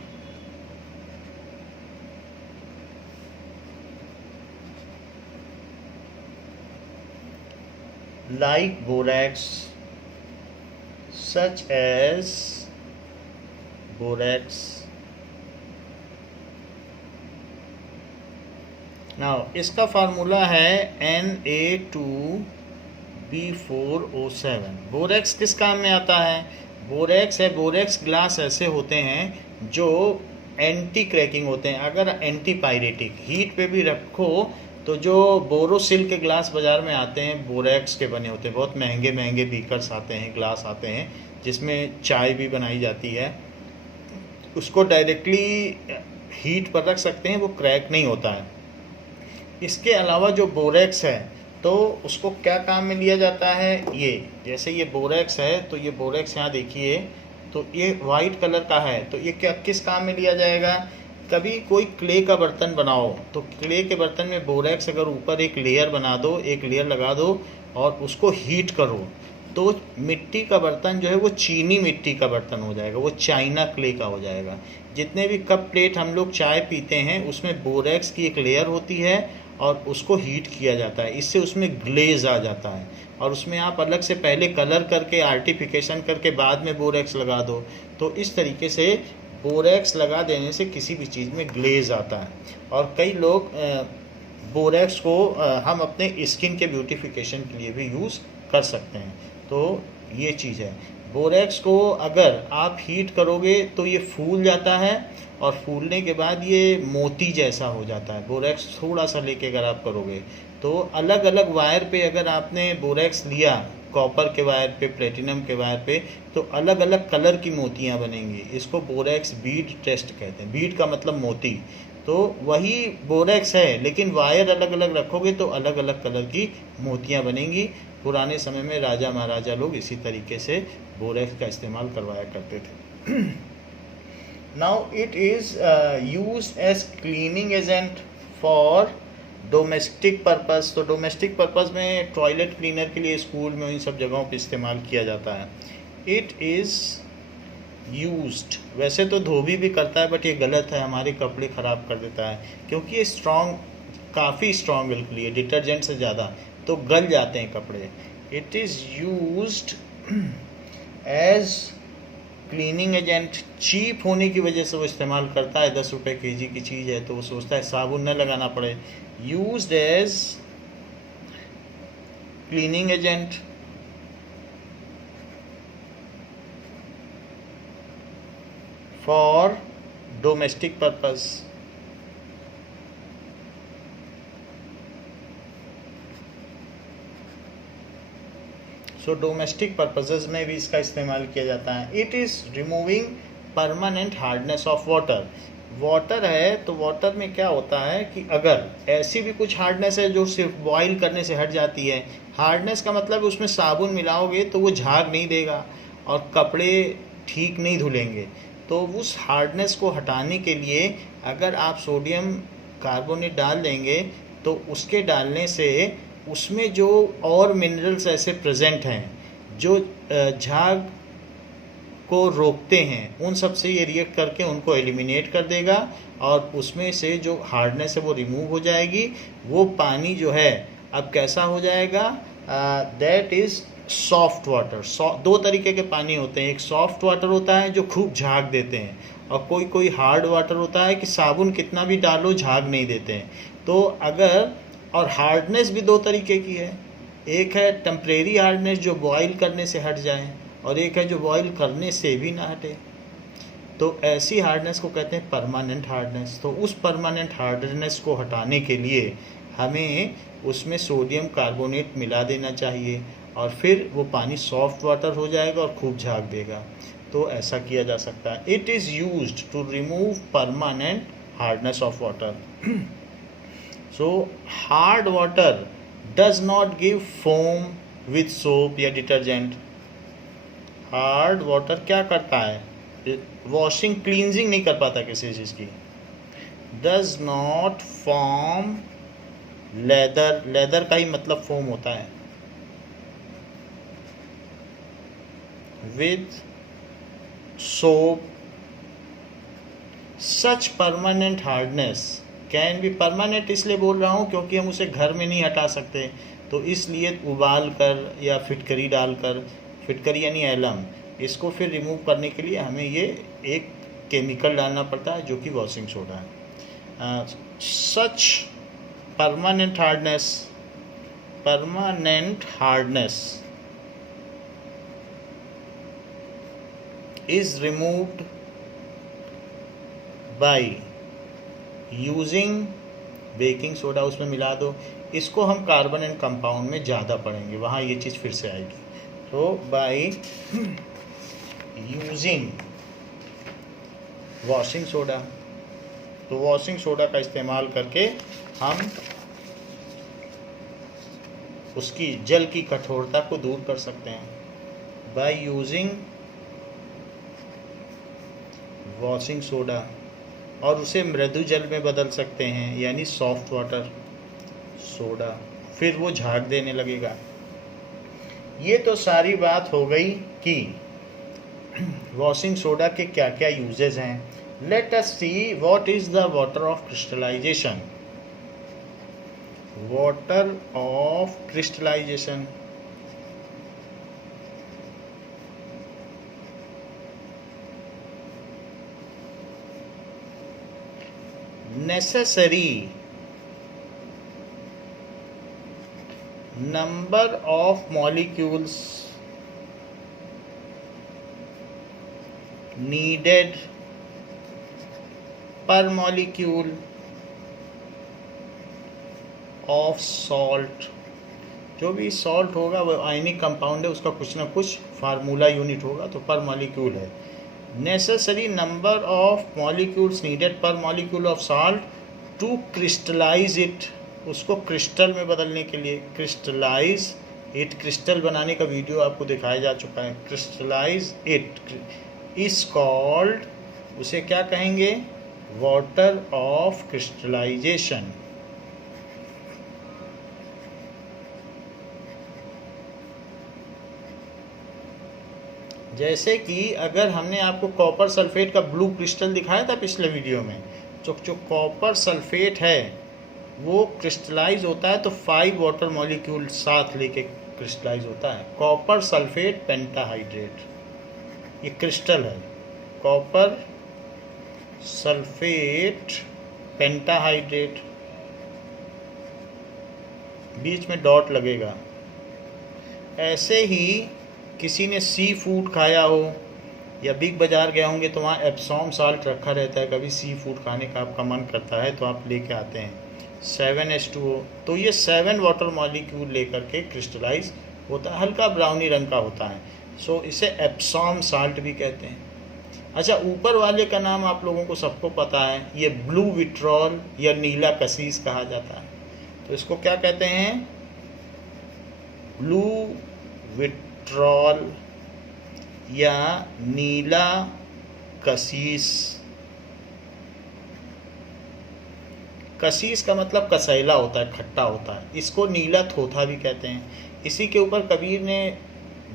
like borax, such as borax। Now इसका फार्मूला है Na2B4O7। Borax किस काम में आता है, बोरेक्स है, बोरेक्स ग्लास ऐसे होते हैं जो एंटी क्रैकिंग होते हैं। अगर एंटी पायरेटिक, हीट पे भी रखो तो जो बोरोसिल के ग्लास बाज़ार में आते हैं बोरेक्स के बने होते हैं, बहुत महंगे महंगे बीकर्स आते हैं, ग्लास आते हैं जिसमें चाय भी बनाई जाती है, उसको डायरेक्टली हीट पर रख सकते हैं, वो क्रैक नहीं होता है। इसके अलावा जो बोरेक्स है तो उसको क्या काम में लिया जाता है, ये जैसे ये बोरेक्स है तो ये बोरेक्स यहाँ देखिए तो ये वाइट कलर का है, तो ये क्या किस काम में लिया जाएगा। कभी कोई क्ले का बर्तन बनाओ तो क्ले के बर्तन में बोरेक्स अगर ऊपर एक लेयर बना दो, एक लेयर लगा दो और उसको हीट करो तो मिट्टी का बर्तन जो है वो चीनी मिट्टी का बर्तन हो जाएगा, वो चाइना क्ले का हो जाएगा। जितने भी कप प्लेट हम लोग चाय पीते हैं उसमें बोरेक्स की एक लेयर होती है और उसको हीट किया जाता है, इससे उसमें ग्लेज आ जाता है और उसमें आप अलग से पहले कलर करके आर्टिफिकेशन करके बाद में बोरेक्स लगा दो। तो इस तरीके से बोरेक्स लगा देने से किसी भी चीज़ में ग्लेज आता है। और कई लोग बोरेक्स को हम अपने स्किन के ब्यूटिफिकेशन के लिए भी यूज़ कर सकते हैं। तो ये चीज़ है। बोरेक्स को अगर आप हीट करोगे तो ये फूल जाता है और फूलने के बाद ये मोती जैसा हो जाता है। बोरेक्स थोड़ा सा लेके अगर आप करोगे तो अलग अलग वायर पे अगर आपने बोरेक्स लिया, कॉपर के वायर पे, प्लेटिनम के वायर पे, तो अलग अलग कलर की मोतियाँ बनेंगी। इसको बोरेक्स बीड टेस्ट कहते हैं। बीड का मतलब मोती। तो वही बोरेक्स है लेकिन वायर अलग अलग रखोगे तो अलग अलग कलर की मोतियाँ बनेंगी। पुराने समय में राजा महाराजा लोग इसी तरीके से बोरेक्स का इस्तेमाल करवाया करते थे। Now it is used as cleaning agent for domestic purpose. तो डोमेस्टिक पर्पस में टॉयलेट क्लीनर के लिए स्कूल में इन सब जगहों पे इस्तेमाल किया जाता है। इट इज़ यूज्ड, वैसे तो धोबी भी करता है बट ये गलत है, हमारे कपड़े ख़राब कर देता है क्योंकि ये स्ट्रॉन्ग, काफ़ी स्ट्रॉन्ग बिल्कुल, ये डिटर्जेंट से ज़्यादा, तो गल जाते हैं कपड़े। It is used as cleaning agent. Cheap होने की वजह से वो इस्तेमाल करता है। 10 रुपये केजी की चीज़ है तो वो सोचता है साबुन न लगाना पड़े। Used as cleaning agent for domestic purpose. So domestic purposes में भी इसका इस्तेमाल किया जाता है। It is removing permanent hardness of water. Water है तो वाटर में क्या होता है कि अगर ऐसी भी कुछ हार्डनेस है जो सिर्फ बॉईल करने से हट जाती है। हार्डनेस का मतलब उसमें साबुन मिलाओगे तो वो झाग नहीं देगा और कपड़े ठीक नहीं धुलेंगे। तो उस हार्डनेस को हटाने के लिए अगर आप सोडियम कार्बोनेट डाल देंगे तो उसके डालने से उसमें जो और मिनरल्स ऐसे प्रेजेंट हैं जो झाग को रोकते हैं, उन सब से ये रिएक्ट करके उनको एलिमिनेट कर देगा और उसमें से जो हार्डनेस है वो रिमूव हो जाएगी। वो पानी जो है अब कैसा हो जाएगा, दैट इज़ सॉफ्ट वाटर। दो तरीके के पानी होते हैं, एक सॉफ्ट वाटर होता है जो खूब झाग देते हैं और कोई कोई हार्ड वाटर होता है कि साबुन कितना भी डालो झाग नहीं देते हैं। तो अगर, और हार्डनेस भी दो तरीके की है, एक है टेम्परेरी हार्डनेस जो बॉईल करने से हट जाए और एक है जो बॉईल करने से भी ना हटे। तो ऐसी हार्डनेस को कहते हैं परमानेंट हार्डनेस। तो उस परमानेंट हार्डनेस को हटाने के लिए हमें उसमें सोडियम कार्बोनेट मिला देना चाहिए और फिर वो पानी सॉफ्ट वाटर हो जाएगा और खूब झाग देगा। तो ऐसा किया जा सकता है। It is used to remove permanent hardness of water. So hard water does not give foam with soap या डिटर्जेंट। हार्ड वाटर क्या करता है, वॉशिंग क्लींजिंग नहीं कर पाता किसी चीज़ की। Does not form lather, leather का ही मतलब फोम होता है। With soap such permanent hardness can be, permanent इसलिए बोल रहा हूँ क्योंकि हम उसे घर में नहीं हटा सकते, तो इसलिए उबाल कर या फिटकरी डालकर, फिटकरी यानी एलम, इसको फिर रिमूव करने के लिए हमें ये एक केमिकल डालना पड़ता है जो कि वॉशिंग सोडा है। Such permanent hardness, permanent hardness is removed by using baking soda. उसमें मिला दो, इसको हम कार्बन एंड कंपाउंड में ज़्यादा पढ़ेंगे, वहाँ ये चीज़ फिर से आएगी। तो बाय यूजिंग वॉशिंग सोडा, तो वॉशिंग सोडा का इस्तेमाल करके हम उसकी जल की कठोरता को दूर कर सकते हैं। बाय यूजिंग वॉशिंग सोडा, और उसे मृदु जल में बदल सकते हैं यानी सॉफ्ट वाटर सोडा, फिर वो झाग देने लगेगा। ये तो सारी बात हो गई कि वॉशिंग सोडा के क्या क्या यूजेस हैं। Let us see what is the water of crystallization. Water of crystallization, necessary number of molecules needed per molecule of salt. जो भी सॉल्ट होगा वो आयनिक कंपाउंड है, उसका कुछ ना कुछ फार्मूला यूनिट होगा, तो पर मॉलिक्यूल है। Necessary number of molecules needed per molecule of salt to crystallise it, उसको क्रिस्टल में बदलने के लिए। क्रिस्टलाइज इट, क्रिस्टल बनाने का वीडियो आपको दिखाया जा चुका है। क्रिस्टलाइज इट इज कॉल्ड, उसे क्या कहेंगे, वाटर ऑफ क्रिस्टलाइजेशन। जैसे कि अगर हमने आपको कॉपर सल्फेट का ब्लू क्रिस्टल दिखाया था पिछले वीडियो में, जो कॉपर सल्फेट है वो क्रिस्टलाइज होता है तो 5 वाटर मॉलिक्यूल साथ लेके क्रिस्टलाइज होता है। कॉपर सल्फेट पेंटाहाइड्रेट, ये क्रिस्टल है। कॉपर सल्फेट पेंटाहाइड्रेट, बीच में डॉट लगेगा। ऐसे ही किसी ने सी फूड खाया हो या बिग बाज़ार गए होंगे तो वहाँ एप्सॉम साल्ट रखा रहता है। कभी सी फूड खाने का आपका मन करता है तो आप लेके आते हैं 7H2O, तो ये 7 वाटर मॉलिक्यूल लेकर के क्रिस्टलाइज होता है, हल्का ब्राउनी रंग का होता है। सो इसे एप्सॉम साल्ट भी कहते हैं। अच्छा, ऊपर वाले का नाम आप लोगों को सबको पता है, ये ब्लू विट्रॉल या नीला कसीस कहा जाता है। तो इसको क्या कहते हैं, ब्लू विट्रॉल या नीला कसीस। कसीस का मतलब कसैला होता है, खट्टा होता है। इसको नीला थोथा भी कहते हैं। इसी के ऊपर कबीर ने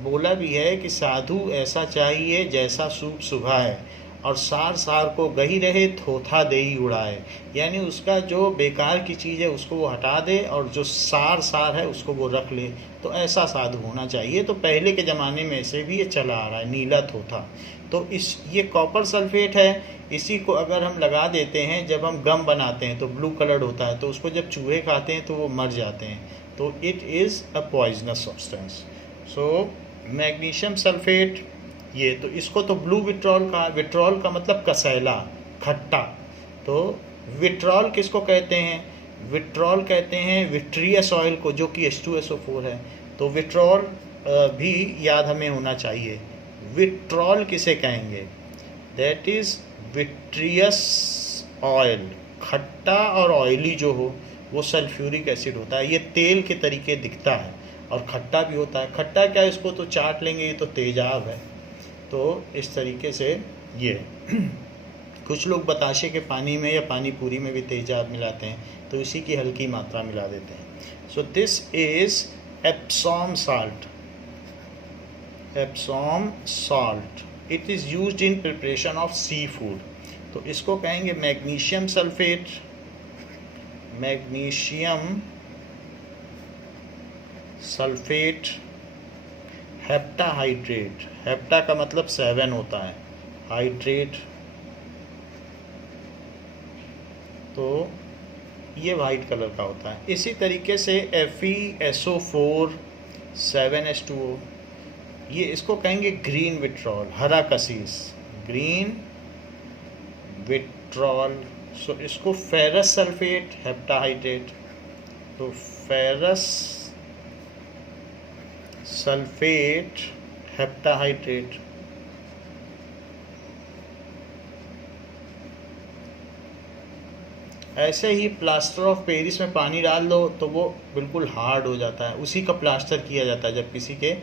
बोला भी है कि साधु ऐसा चाहिए जैसा सूप सुबह है, और सार सार को गही रहे थोथा दे ही उड़ाए। यानी उसका जो बेकार की चीज़ है उसको वो हटा दे और जो सार सार है उसको वो रख ले, तो ऐसा साधु होना चाहिए। तो पहले के ज़माने में से भी ये चला आ रहा है नीला थोथा। तो ये कॉपर सल्फेट है, इसी को अगर हम लगा देते हैं, जब हम गम बनाते हैं तो ब्लू कलर्ड होता है, तो उसको जब चूहे खाते हैं तो वो मर जाते हैं, तो it is a poisonous substance. So magnesium sulphate, ये तो इसको तो ब्लू विट्रॉल का, विट्रॉल का मतलब कसैला, खट्टा। तो विट्रॉल किसको कहते हैं, विट्रॉल कहते हैं विट्रियस ऑयल को, जो कि H2SO4 है। तो विट्रॉल भी याद हमें होना चाहिए। विट्रॉल किसे कहेंगे, दैट इज़ विट्रियस ऑयल। खट्टा और ऑयली जो हो वो सल्फ्यूरिक एसिड होता है। ये तेल के तरीके दिखता है और खट्टा भी होता है। खट्टा क्या, इसको तो चाट लेंगे, ये तो तेजाब है। तो इस तरीके से ये कुछ लोग बताशे के पानी में या पानी पूरी में भी तेजाब मिलाते हैं, तो इसी की हल्की मात्रा मिला देते हैं। So this is Epsom salt. Epsom salt, it is used in preparation of sea food. तो इसको कहेंगे magnesium sulphate, magnesium sulphate heptahydrate. Hepta का मतलब 7 होता है, हाइड्रेट, तो ये वाइट कलर का होता है। इसी तरीके से FeSO4 7H2O, ये इसको कहेंगे ग्रीन विट्रॉल, हरा कसीस, ग्रीन विट्रॉल। सो इसको फेरस सल्फेट हेप्टाहाइड्रेट, तो फेरस सल्फेट हेप्टाहाइड्रेट। ऐसे ही प्लास्टर ऑफ पेरिस में पानी डाल दो तो वो बिल्कुल हार्ड हो जाता है, उसी का प्लास्टर किया जाता है। जब किसी के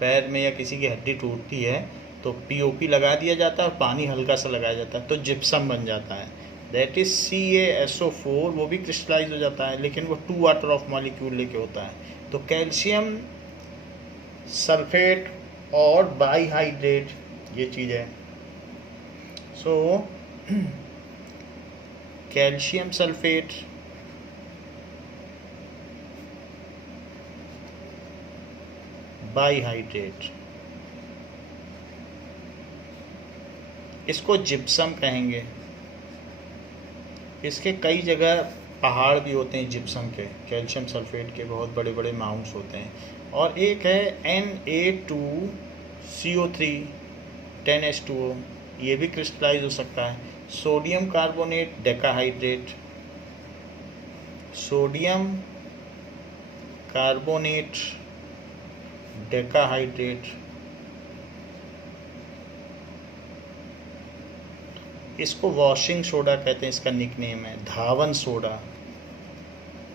पैर में या किसी की हड्डी टूटती है तो POP लगा दिया जाता है और पानी हल्का सा लगाया जाता है, तो जिप्सम बन जाता है, दैट इज़ CaSO4। वो भी क्रिस्टलाइज हो जाता है, लेकिन वो 2 वाटर ऑफ मॉलिक्यूल लेके होता है। तो कैल्शियम सल्फेट और बाईहाइड्रेट, ये चीज़ है। सो कैल्शियम सल्फेट, बाईहाइड्रेट, इसको जिप्सम कहेंगे। इसके कई जगह पहाड़ भी होते हैं जिप्सम के, कैल्शियम सल्फेट के बहुत बड़े बड़े माउंट्स होते हैं। और एक है Na2CO3 10H2O, ये भी क्रिस्टलाइज हो सकता है। Sodium carbonate decahydrate, sodium carbonate decahydrate, इसको वॉशिंग सोडा कहते हैं, इसका निकनेम है धावन सोडा,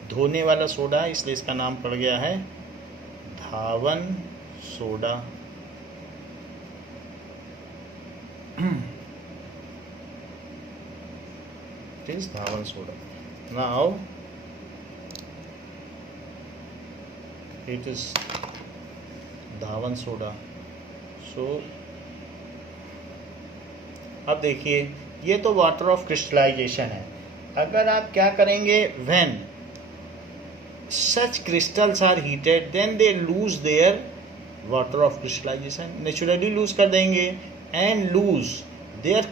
धोने वाला सोडा है इसलिए इसका नाम पड़ गया है धावन सोडा। इट इज धावन सोडा। नाउ इट इज धावन सोडा। सो अब देखिए, ये तो वाटर ऑफ क्रिस्टलाइजेशन है। अगर आप क्या करेंगे, when such crystals are heated then they lose their water of crystallization, naturally lose कर देंगे, and lose their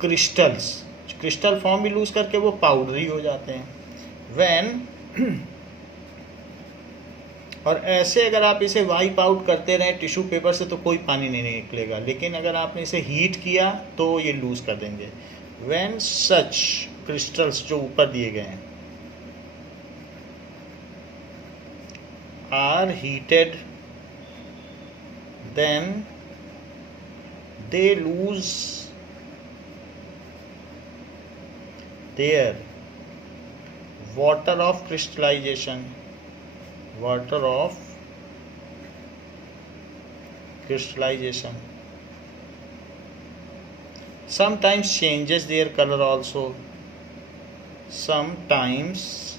crystals, crystal form भी लूज करके वो पाउडरी हो जाते हैं। व्हेन और ऐसे अगर आप इसे वाइप आउट करते रहें टिश्यू पेपर से तो कोई पानी नहीं निकलेगा, लेकिन अगर आपने इसे हीट किया तो ये लूज कर देंगे। व्हेन सच क्रिस्टल्स जो ऊपर दिए गए हैं are heated then they lose their water of crystallization, water of crystallization, sometimes changes their color also, sometimes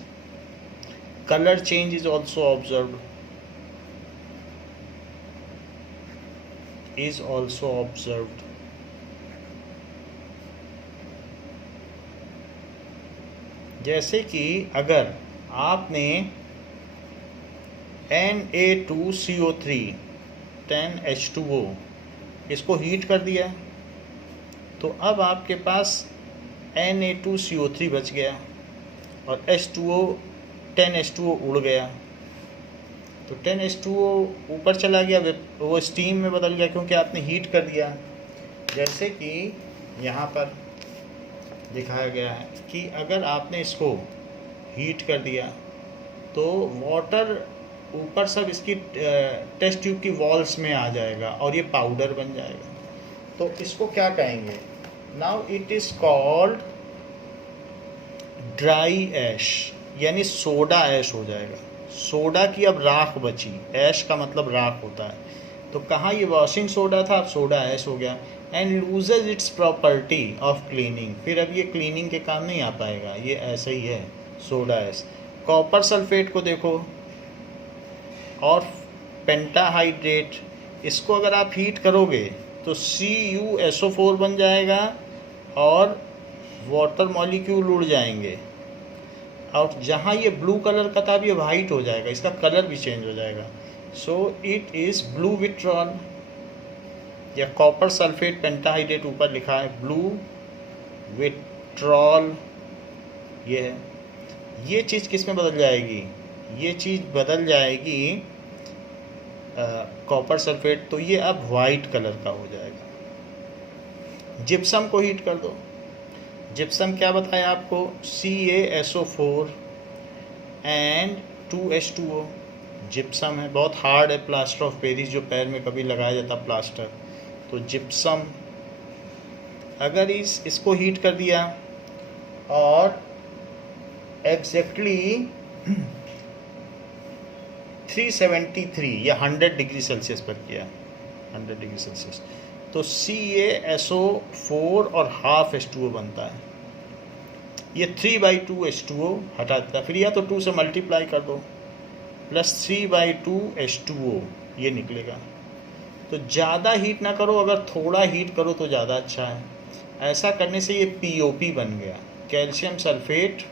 color change is also observed, जैसे कि अगर आपने Na2CO3 10H2O इसको हीट कर दिया तो अब आपके पास Na2CO3 बच गया और H2O 10H2O उड़ गया। तो 10H2O ऊपर चला गया, वो स्टीम में बदल गया क्योंकि आपने हीट कर दिया। जैसे कि यहाँ पर दिखाया गया है कि अगर आपने इसको हीट कर दिया तो वाटर ऊपर सब इसकी टेस्ट ट्यूब की वॉल्स में आ जाएगा और ये पाउडर बन जाएगा। तो इसको क्या कहेंगे, now it is called dry ash, यानी सोडा ऐश हो जाएगा। सोडा की अब राख बची, ऐश का मतलब राख होता है। तो कहाँ ये वॉशिंग सोडा था, अब सोडा ऐश हो गया। And loses it's property of cleaning, फिर अब ये क्लीनिंग के काम नहीं आ पाएगा, ये ऐसे ही है सोडा ऐश। कॉपर सल्फेट को देखो और पेंटाहाइड्रेट, इसको अगर आप हीट करोगे तो CuSO4 बन जाएगा और वाटर मॉलिक्यूल उड़ जाएंगे और जहाँ ये ब्लू कलर का था अब ये वाइट हो जाएगा, इसका कलर भी चेंज हो जाएगा। सो इट इज़ ब्लू विट्रॉल या कॉपर सल्फेट पेंटाहाइड्रेट, ऊपर लिखा है ब्लू विट्रॉल, ये है। ये चीज़ किस में बदल जाएगी, ये चीज़ बदल जाएगी कॉपर सल्फेट, तो ये अब वाइट कलर का हो जाएगा। जिप्सम को हीट कर दो, जिप्सम क्या बताया आपको, CaSO4 एंड 2H2O जिप्सम है, बहुत हार्ड है, प्लास्टर ऑफ पेरिस जो पैर में कभी लगाया जाता प्लास्टर, तो जिप्सम। अगर इसको हीट कर दिया और एग्जैक्टली 373 या 100 डिग्री सेल्सियस पर किया, 100 डिग्री सेल्सियस, तो CaSO4 और हाफ H2O बनता है। ये 3/2 H2O हटा देता है, फिर या तो 2 से मल्टीप्लाई कर दो प्लस 3/2 H2O ये निकलेगा। तो ज़्यादा हीट ना करो, अगर थोड़ा हीट करो तो ज़्यादा अच्छा है। ऐसा करने से ये POP बन गया, कैल्शियम सल्फेट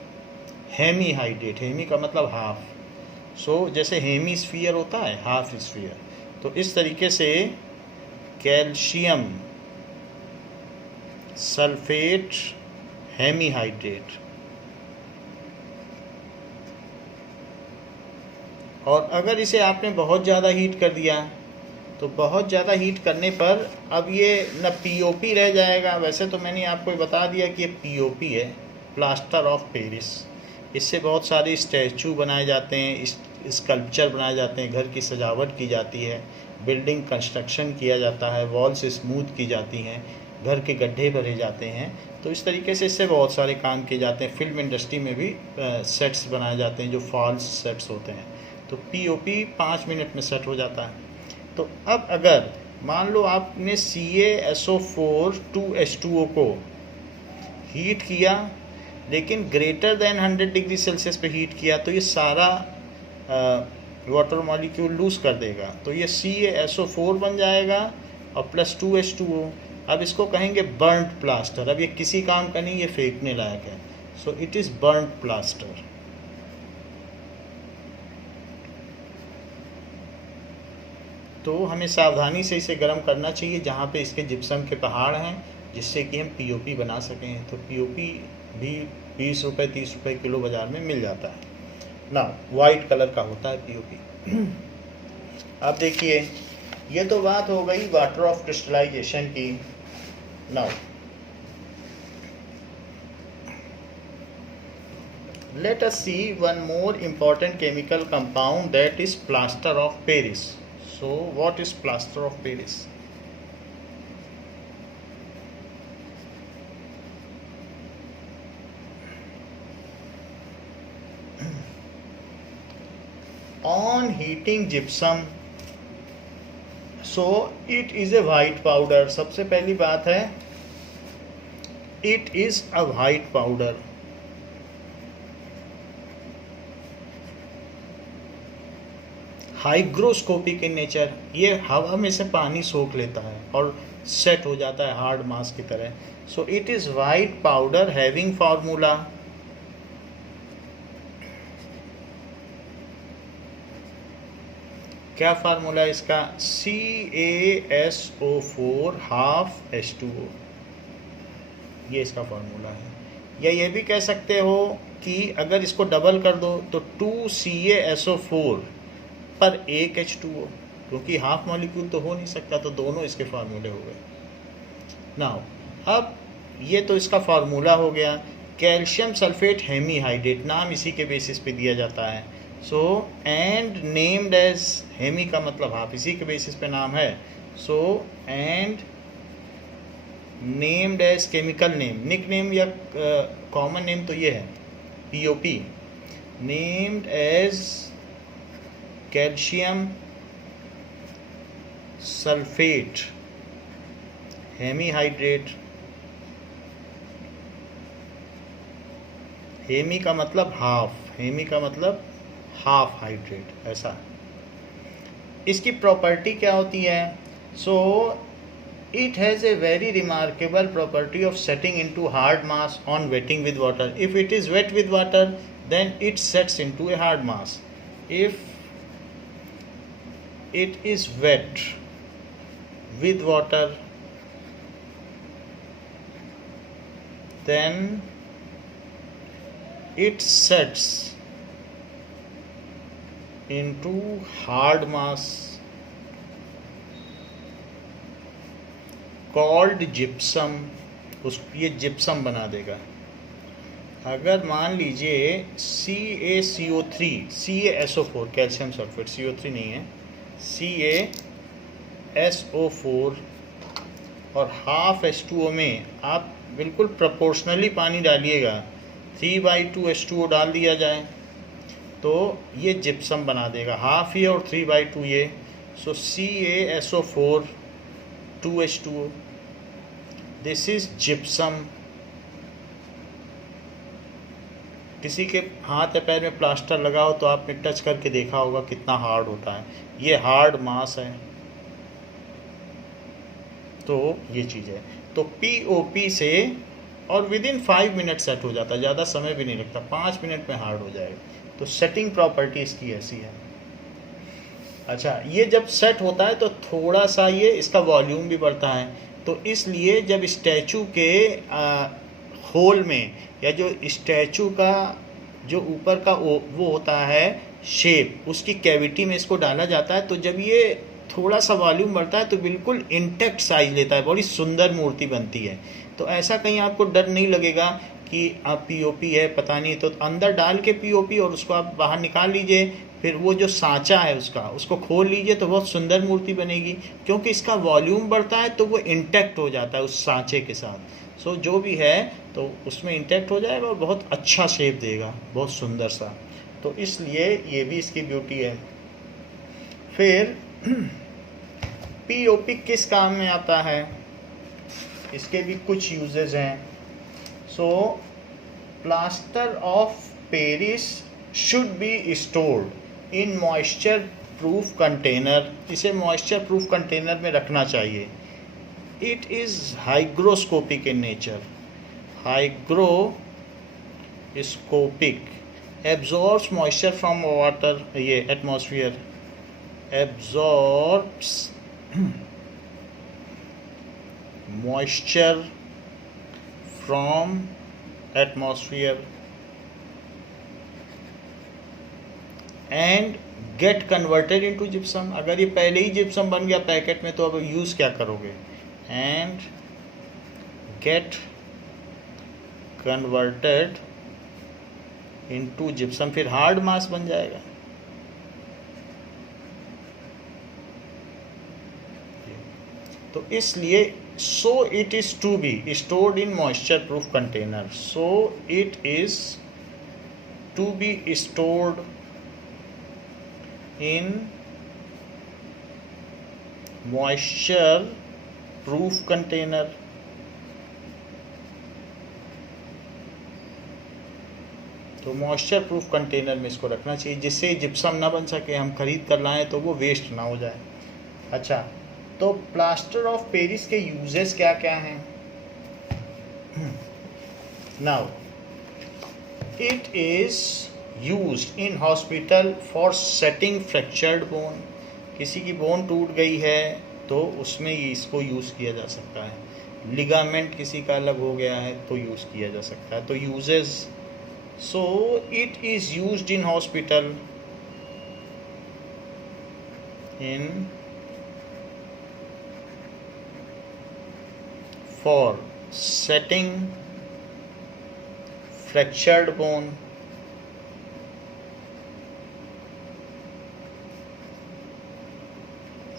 हेमीहाइड्रेट, हेमी का मतलब हाफ। सो जैसे हेमी स्फीयर होता है, हाफ स्फीयर, तो इस तरीके से कैल्शियम सल्फेट हेमीहाइड्रेट। और अगर इसे आपने बहुत ज़्यादा हीट कर दिया तो बहुत ज़्यादा हीट करने पर अब ये न पीओपी रह जाएगा। वैसे तो मैंने आपको बता दिया कि ये पीओपी है, प्लास्टर ऑफ पेरिस। इससे बहुत सारे स्टैचू बनाए जाते हैं, स्कल्पचर बनाए जाते हैं, घर की सजावट की जाती है, बिल्डिंग कंस्ट्रक्शन किया जाता है, वॉल्स स्मूथ की जाती हैं, घर के गड्ढे भरे जाते हैं। तो इस तरीके से इससे बहुत सारे काम किए जाते हैं। फिल्म इंडस्ट्री में भी सेट्स बनाए जाते हैं जो फॉल्स सेट्स होते हैं। तो पीओपी 5 मिनट में सेट हो जाता है। तो अब अगर मान लो आपने CaSO4 2H2O को हीट किया, लेकिन ग्रेटर देन 100 डिग्री सेल्सियस पे हीट किया, तो ये सारा वाटर मॉलिक्यूल लूज़ कर देगा। तो ये CaSO4 बन जाएगा और प्लस 2H2O। अब इसको कहेंगे बर्न्ट प्लास्टर। अब ये किसी काम का नहीं, ये फेंकने लायक है। So it is burnt plaster. तो हमें सावधानी से इसे गर्म करना चाहिए जहाँ पे इसके जिप्सम के पहाड़ हैं, जिससे कि हम पीओपी बना सकें। तो पीओपी भी 20 रुपये 30 रुपये किलो बाज़ार में मिल जाता है ना, वाइट कलर का होता है पीओपी। अब देखिए, ये तो बात हो गई वाटर ऑफ क्रिस्टलाइजेशन की। Now let us see one more important chemical compound, that is plaster of Paris. So what is plaster of Paris? On heating gypsum, so it is a white powder. सबसे पहली बात है, it is a white powder. Hygroscopic in nature, ये हवा में से पानी सोख लेता है और सेट हो जाता है हार्ड मास की तरह। सो it is white powder having formula, क्या फार्मूला है इसका? CaSO4 half H2O, ये इसका फार्मूला है। या ये भी कह सकते हो कि अगर इसको डबल कर दो तो 2 CaSO4 पर 1 H2O, क्योंकि हाफ मॉलिक्यूल तो हो नहीं सकता, तो दोनों इसके फार्मूले हो गए। नाउ अब ये तो इसका फार्मूला हो गया। कैल्शियम सल्फेट हेमीहाइड्रेट, नाम इसी के बेसिस पे दिया जाता है। So and named as, hemi का मतलब हाफ, इसी के बेसिस पे नाम है। So and named as chemical name, nickname या कॉमन नेम तो ये है POP, named as calcium sulphate hemihydrate. Hemi का मतलब हाफ, हेमी का मतलब हाफ हाइड्रेट, ऐसा। इसकी प्रॉपर्टी क्या होती है? So it has a very remarkable property of setting into hard mass on wetting with water. If it is wet with water then it sets into a hard mass. If it is wet with water then it sets into hard mass called gypsum। ये gypsum बना देगा। अगर मान लीजिए CaCO3 CaSO4 calcium sulphate, CO3 नहीं है, CaSO4 और half H2O में आप बिल्कुल प्रोपोर्शनली पानी डालिएगा, 3/2 H2O डाल दिया जाए तो ये जिप्सम बना देगा। हाफ ये और 3/2 ये। सो CaSO4 2H2O, this is gypsum. किसी के हाथ या पैर में प्लास्टर लगाओ तो आपने टच करके देखा होगा कितना हार्ड होता है, ये हार्ड मास है। तो ये चीज़ है। तो पीओपी से और विद इन 5 मिनट सेट हो जाता है, ज़्यादा समय भी नहीं लगता, 5 मिनट में हार्ड हो जाएगा। तो सेटिंग प्रॉपर्टी इसकी ऐसी है। अच्छा, ये जब सेट होता है तो थोड़ा सा ये इसका वॉल्यूम भी बढ़ता है। तो इसलिए जब स्टैचू के होल में, या जो स्टैचू का जो ऊपर का वो होता है शेप, उसकी कैविटी में इसको डाला जाता है, तो जब ये थोड़ा सा वॉल्यूम बढ़ता है तो बिल्कुल इंटेक्ट साइज लेता है, बड़ी सुंदर मूर्ति बनती है। तो ऐसा कहीं आपको डर नहीं लगेगा कि आप पीओपी है पता नहीं, तो अंदर डाल के पीओपी और उसको आप बाहर निकाल लीजिए, फिर वो जो सांचा है उसको खोल लीजिए तो बहुत सुंदर मूर्ति बनेगी, क्योंकि इसका वॉल्यूम बढ़ता है तो वो इंटैक्ट हो जाता है उस सांचे के साथ। सो जो भी है तो उसमें इंटैक्ट हो जाएगा और बहुत अच्छा शेप देगा, बहुत सुंदर सा। तो इसलिए ये भी इसकी ब्यूटी है। फिर पीओपी किस काम में आता है, इसके भी कुछ यूजेस हैं। So plaster of Paris should be stored in moisture proof container, इसे मॉइस्चर प्रूफ कंटेनर में रखना चाहिए। It is hygroscopic in nature, hygroscopic, absorbs moisture from water, ये atmosphere, absorbs moisture from atmosphere and get converted into gypsum। अगर ये पहले ही gypsum बन गया पैकेट में तो अब यूज़ क्या करोगे, and get converted into gypsum, फिर हार्ड मास बन जाएगा। तो इसलिए so it is to be stored in moisture proof container, so it is to be stored in moisture proof container. तो मॉइस्चर प्रूफ कंटेनर में इसको रखना चाहिए जिससे जिप्सम ना बन सके, हम खरीद कर लाएं तो वो वेस्ट ना हो जाए। अच्छा, तो प्लास्टर ऑफ पेरिस के यूजेस क्या क्या हैं। Now it is used in hospital for setting fractured bone, किसी की बोन टूट गई है तो उसमें इसको यूज़ किया जा सकता है। लिगामेंट किसी का अलग हो गया है तो यूज़ किया जा सकता है। तो uses, so it is used in hospital in for setting fractured bone,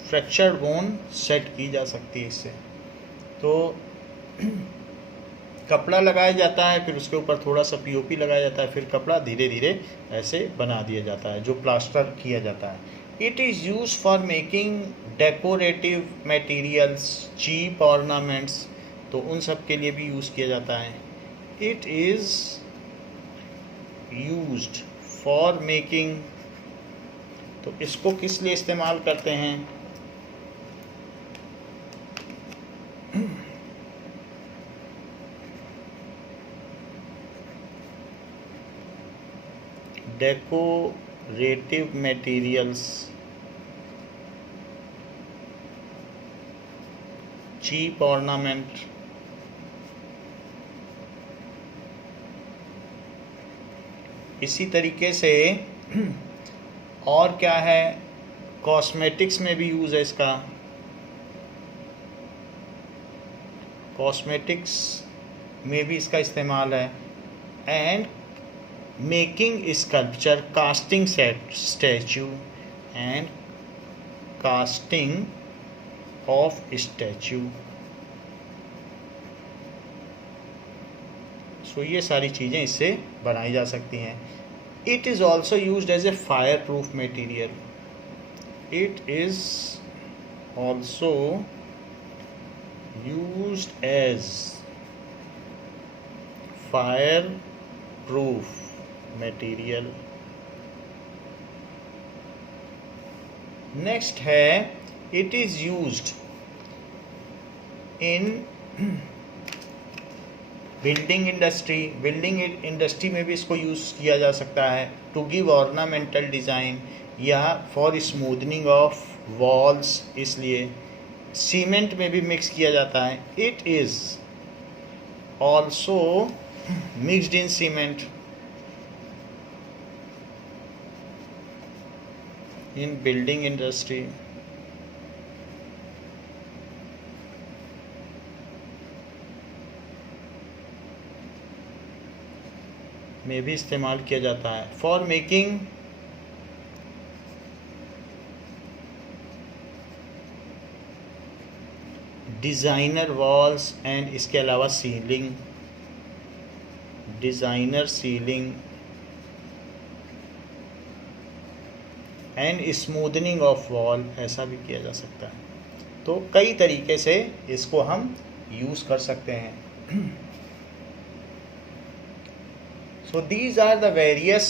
fractured bone set की जा सकती है इससे। तो कपड़ा लगाया जाता है, फिर उसके ऊपर थोड़ा सा पीओपी लगाया जाता है, फिर कपड़ा धीरे धीरे ऐसे बना दिया जाता है जो प्लास्टर किया जाता है। It is use for making decorative materials, cheap ornaments, तो उन सब के लिए भी यूज़ किया जाता है। It is used for making, तो इसको किस लिए इस्तेमाल करते हैं, डेकोरेटिव मटेरियल्स, चीप ऑर्नामेंट, इसी तरीके से और क्या है, कॉस्मेटिक्स में भी यूज़ है इसका। कॉस्मेटिक्स में भी इसका इस्तेमाल है। And making sculpture, casting statue and casting of statue. So ये सारी चीज़ें इससे बनाई जा सकती हैं। It is also used as a fire proof material, it is also used as fire proof material. Next है, it is used in building industry, building industry में भी इसको यूज़ किया जा सकता है टू गिव ऑर्नामेंटल डिज़ाइन या for smoothening of walls, इसलिए सीमेंट में भी मिक्स किया जाता है। It is also mixed in cement in building industry। में भी इस्तेमाल किया जाता है। For making designer walls and इसके अलावा ceiling, designer ceiling and smoothening of wall, ऐसा भी किया जा सकता है। तो कई तरीके से इसको हम यूज़ कर सकते हैं। So these are the various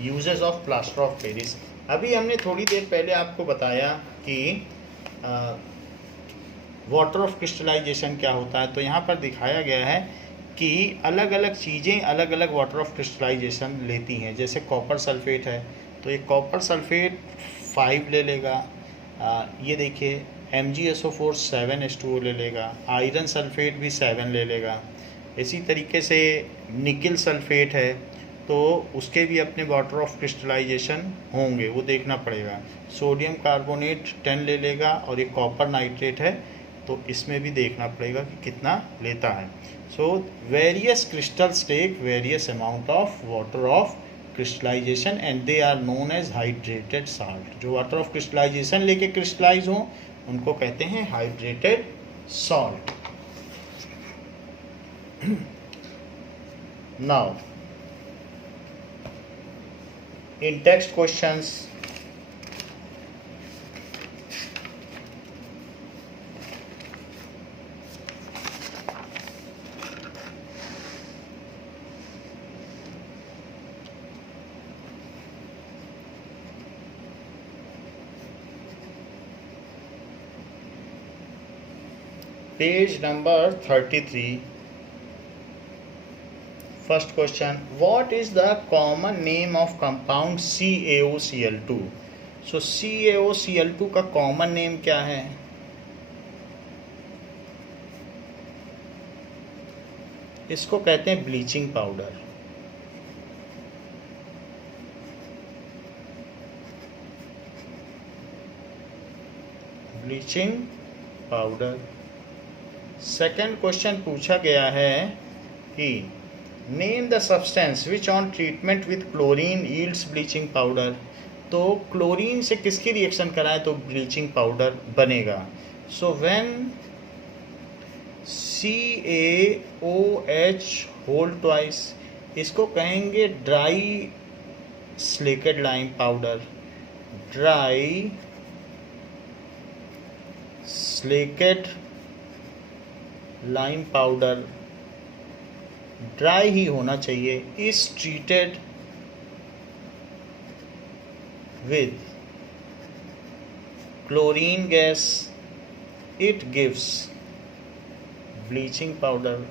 uses of plaster of Paris. अभी हमने थोड़ी देर पहले आपको बताया कि वाटर ऑफ क्रिस्टलाइजेशन क्या होता है। तो यहाँ पर दिखाया गया है कि अलग अलग चीज़ें अलग अलग वाटर ऑफ क्रिस्टलाइजेशन लेती हैं। जैसे कॉपर सल्फेट है, तो ये कॉपर सल्फेट 5 ले लेगा। ये देखिए MgSO4 7H2O ले लेगा। आयरन सल्फेट भी 7 ले लेगा। इसी तरीके से निकल सल्फेट है, तो उसके भी अपने वाटर ऑफ क्रिस्टलाइजेशन होंगे, वो देखना पड़ेगा। सोडियम कार्बोनेट 10 ले लेगा, और ये कॉपर नाइट्रेट है, तो इसमें भी देखना पड़ेगा कि कितना लेता है। So various crystals take various amount of water of crystallization and they are known as hydrated salt. जो वाटर ऑफ क्रिस्टलाइजेशन लेके क्रिस्टलाइज हों उनको कहते हैं hydrated salt. Now in text questions, page number 33. First question, what is the common name of compound CaOCl2? So CaOCl2 का common name क्या है? इसको कहते हैं bleaching powder. Bleaching powder. Second question पूछा गया है कि name the substance which on treatment with chlorine yields bleaching powder. तो क्लोरीन से किसकी रिएक्शन कराएं तो ब्लीचिंग पाउडर बनेगा। So when CaOH whole twice, इसको कहेंगे dry slaked lime powder. Dry slaked lime powder, dry ही होना चाहिए। Is treated with chlorine gas, it gives bleaching powder.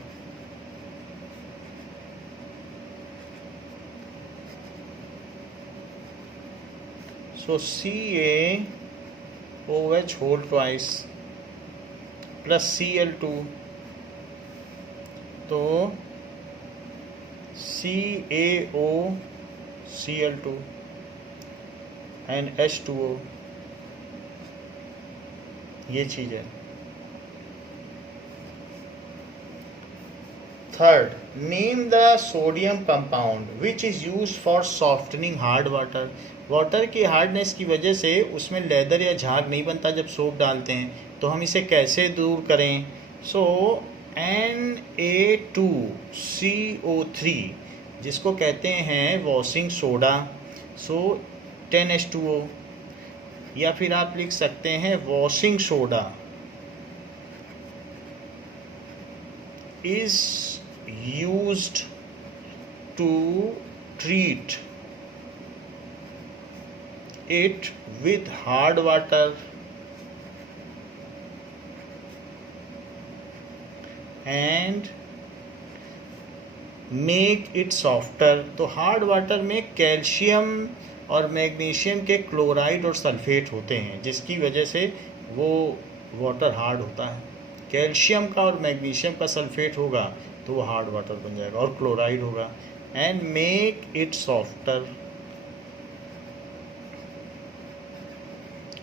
So CaOH whole twice plus Cl2, तो CaOCl2 and H2O, ये चीज़ है। Third, name the sodium compound which is use for softening hard water. Water की hardness की वजह से उसमें leather या झाग नहीं बनता जब सोप डालते हैं, तो हम इसे कैसे दूर करें। सो Na2CO3, जिसको कहते हैं वॉशिंग सोडा, सो 10H2O, या फिर आप लिख सकते हैं washing soda is used to treat it with hard water and make it softer। तो हार्ड वाटर में कैल्शियम और मैग्नीशियम के क्लोराइड और सल्फेट होते हैं, जिसकी वजह से वो वाटर हार्ड होता है। कैल्शियम का और मैग्नीशियम का सल्फेट होगा तो वो हार्ड वाटर बन जाएगा, और क्लोराइड होगा। एंड मेक इट सॉफ्टर,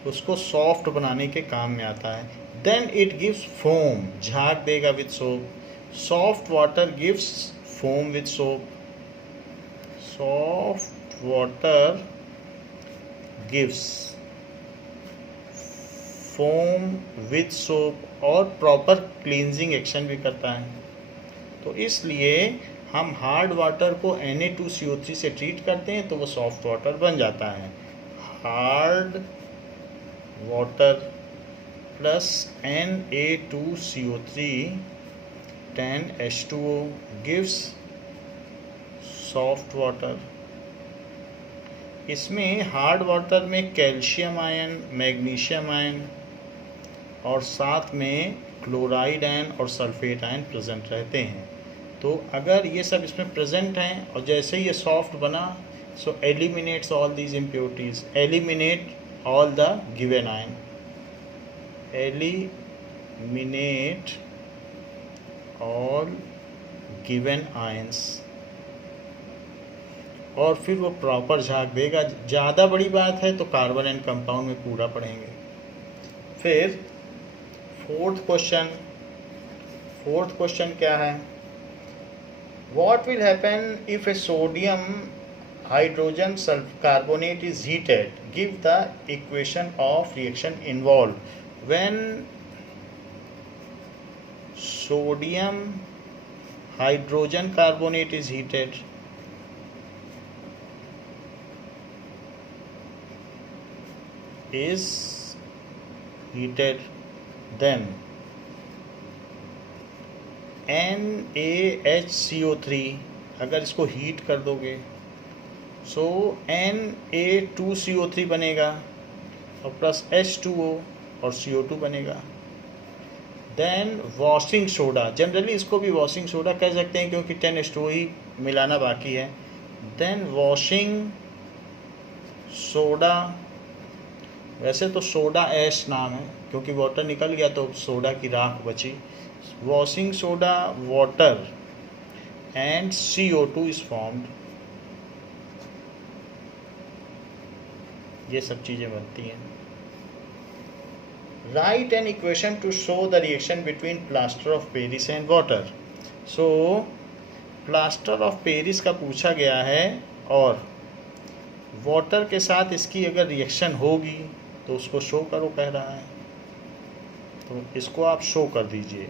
उसको सॉफ्ट बनाने के काम में आता है। देन इट गिव्स फोम, झाग देगा with soap. Soft water gives foam with soap. Soft water gives foam with soap और प्रॉपर क्लींजिंग एक्शन भी करता है। तो इसलिए हम हार्ड वाटर को Na2CO3 से ट्रीट करते हैं तो वो सॉफ्ट वाटर बन जाता है। Hard water plus Na2CO3 10H2O gives soft water. इसमें हार्ड वाटर में कैल्शियम आयन, मैग्नीशियम आयन और साथ में क्लोराइड आयन और सल्फेट आयन प्रेजेंट रहते हैं। तो अगर ये सब इसमें प्रेजेंट हैं और जैसे ये सॉफ्ट बना, so eliminates all these impurities, eliminate all the given ion, eliminate all given ions, और फिर वो प्रॉपर झाग देगा। ज़्यादा बड़ी बात है तो कार्बन एंड कंपाउंड में पूरा पढ़ेंगे। फिर फोर्थ क्वेश्चन क्या है? What will happen if A sodium hydrogen carbonate is heated? Give the equation of reaction involve when sodium hydrogen carbonate is heated. is heated, then NaHCO3 अगर इसको heat कर दोगे सो Na2CO3 बनेगा और प्लस H2O और CO2 बनेगा। Then washing soda, generally इसको भी वॉशिंग सोडा कह सकते हैं क्योंकि 10H2O ही मिलाना बाकी है। देन वॉशिंग सोडा, वैसे तो सोडा ऐश नाम है क्योंकि वाटर निकल गया तो सोडा की राख बची। Washing soda water and CO2 is formed. ये सब चीज़ें बनती हैं। Right an equation two show the reaction between plaster of Paris and water. So plaster of Paris का पूछा गया है और वाटर के साथ इसकी अगर रिएक्शन होगी तो उसको शो करो कह रहा है। तो इसको आप शो कर दीजिए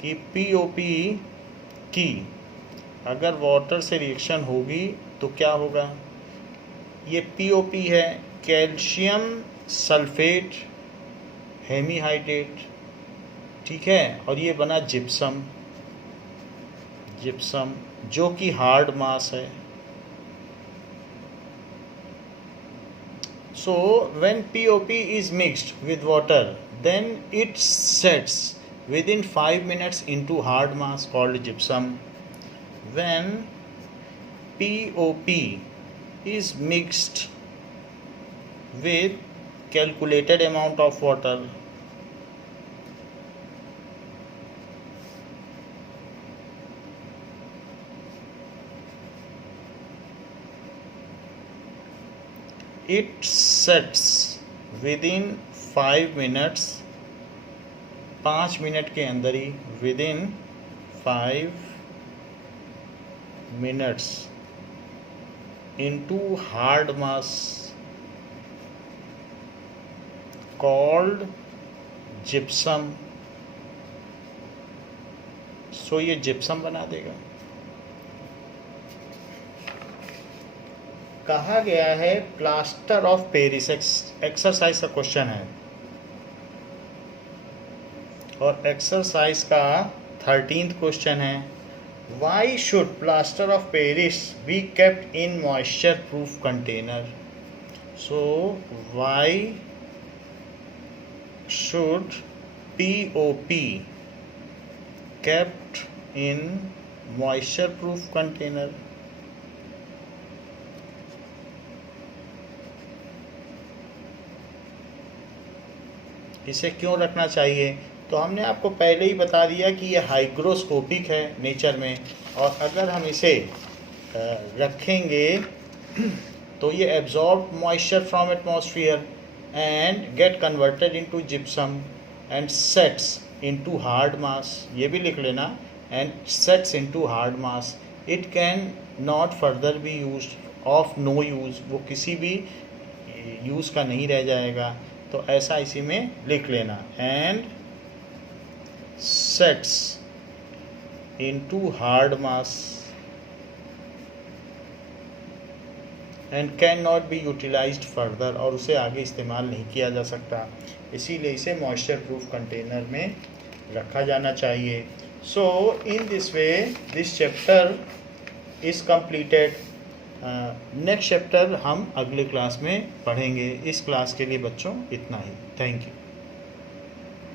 कि POP की अगर वाटर से रिएक्शन होगी तो क्या होगा। ये POP है कैल्शियम सल्फेट हेमीहाइड्रेट, ठीक है, और ये बना जिप्सम जो कि हार्ड मास है। So when POP is mixed with water, then it sets within 5 minutes into hard mass called gypsum. When POP is mixed with calculated amount of water, it sets within 5 minutes, 5 minute के अंदर ही, within 5 minutes into hard mass called gypsum। सो ये gypsum बना देगा। कहा गया है plaster of Paris, exercise का question है और एक्सरसाइज का 13th क्वेश्चन है। Why should plaster of Paris be kept in moisture proof container? So why should POP kept in moisture proof container? इसे क्यों रखना चाहिए? तो हमने आपको पहले ही बता दिया कि ये हाइग्रोस्कोपिक है नेचर में, और अगर हम इसे रखेंगे तो ये absorb moisture from atmosphere and get converted into gypsum and sets into hard मास। ये भी लिख लेना and sets into hard mass. It can not further be used of no use, वो किसी भी यूज़ का नहीं रह जाएगा, तो ऐसा इसी में लिख लेना, and sets into hard mass and cannot be utilized further, और उसे आगे इस्तेमाल नहीं किया जा सकता, इसीलिए इसे मॉइस्चर प्रूफ कंटेनर में रखा जाना चाहिए. So in this way this chapter is completed. Next chapter हम अगले क्लास में पढ़ेंगे. इस क्लास के लिए बच्चों इतना ही. Thank you.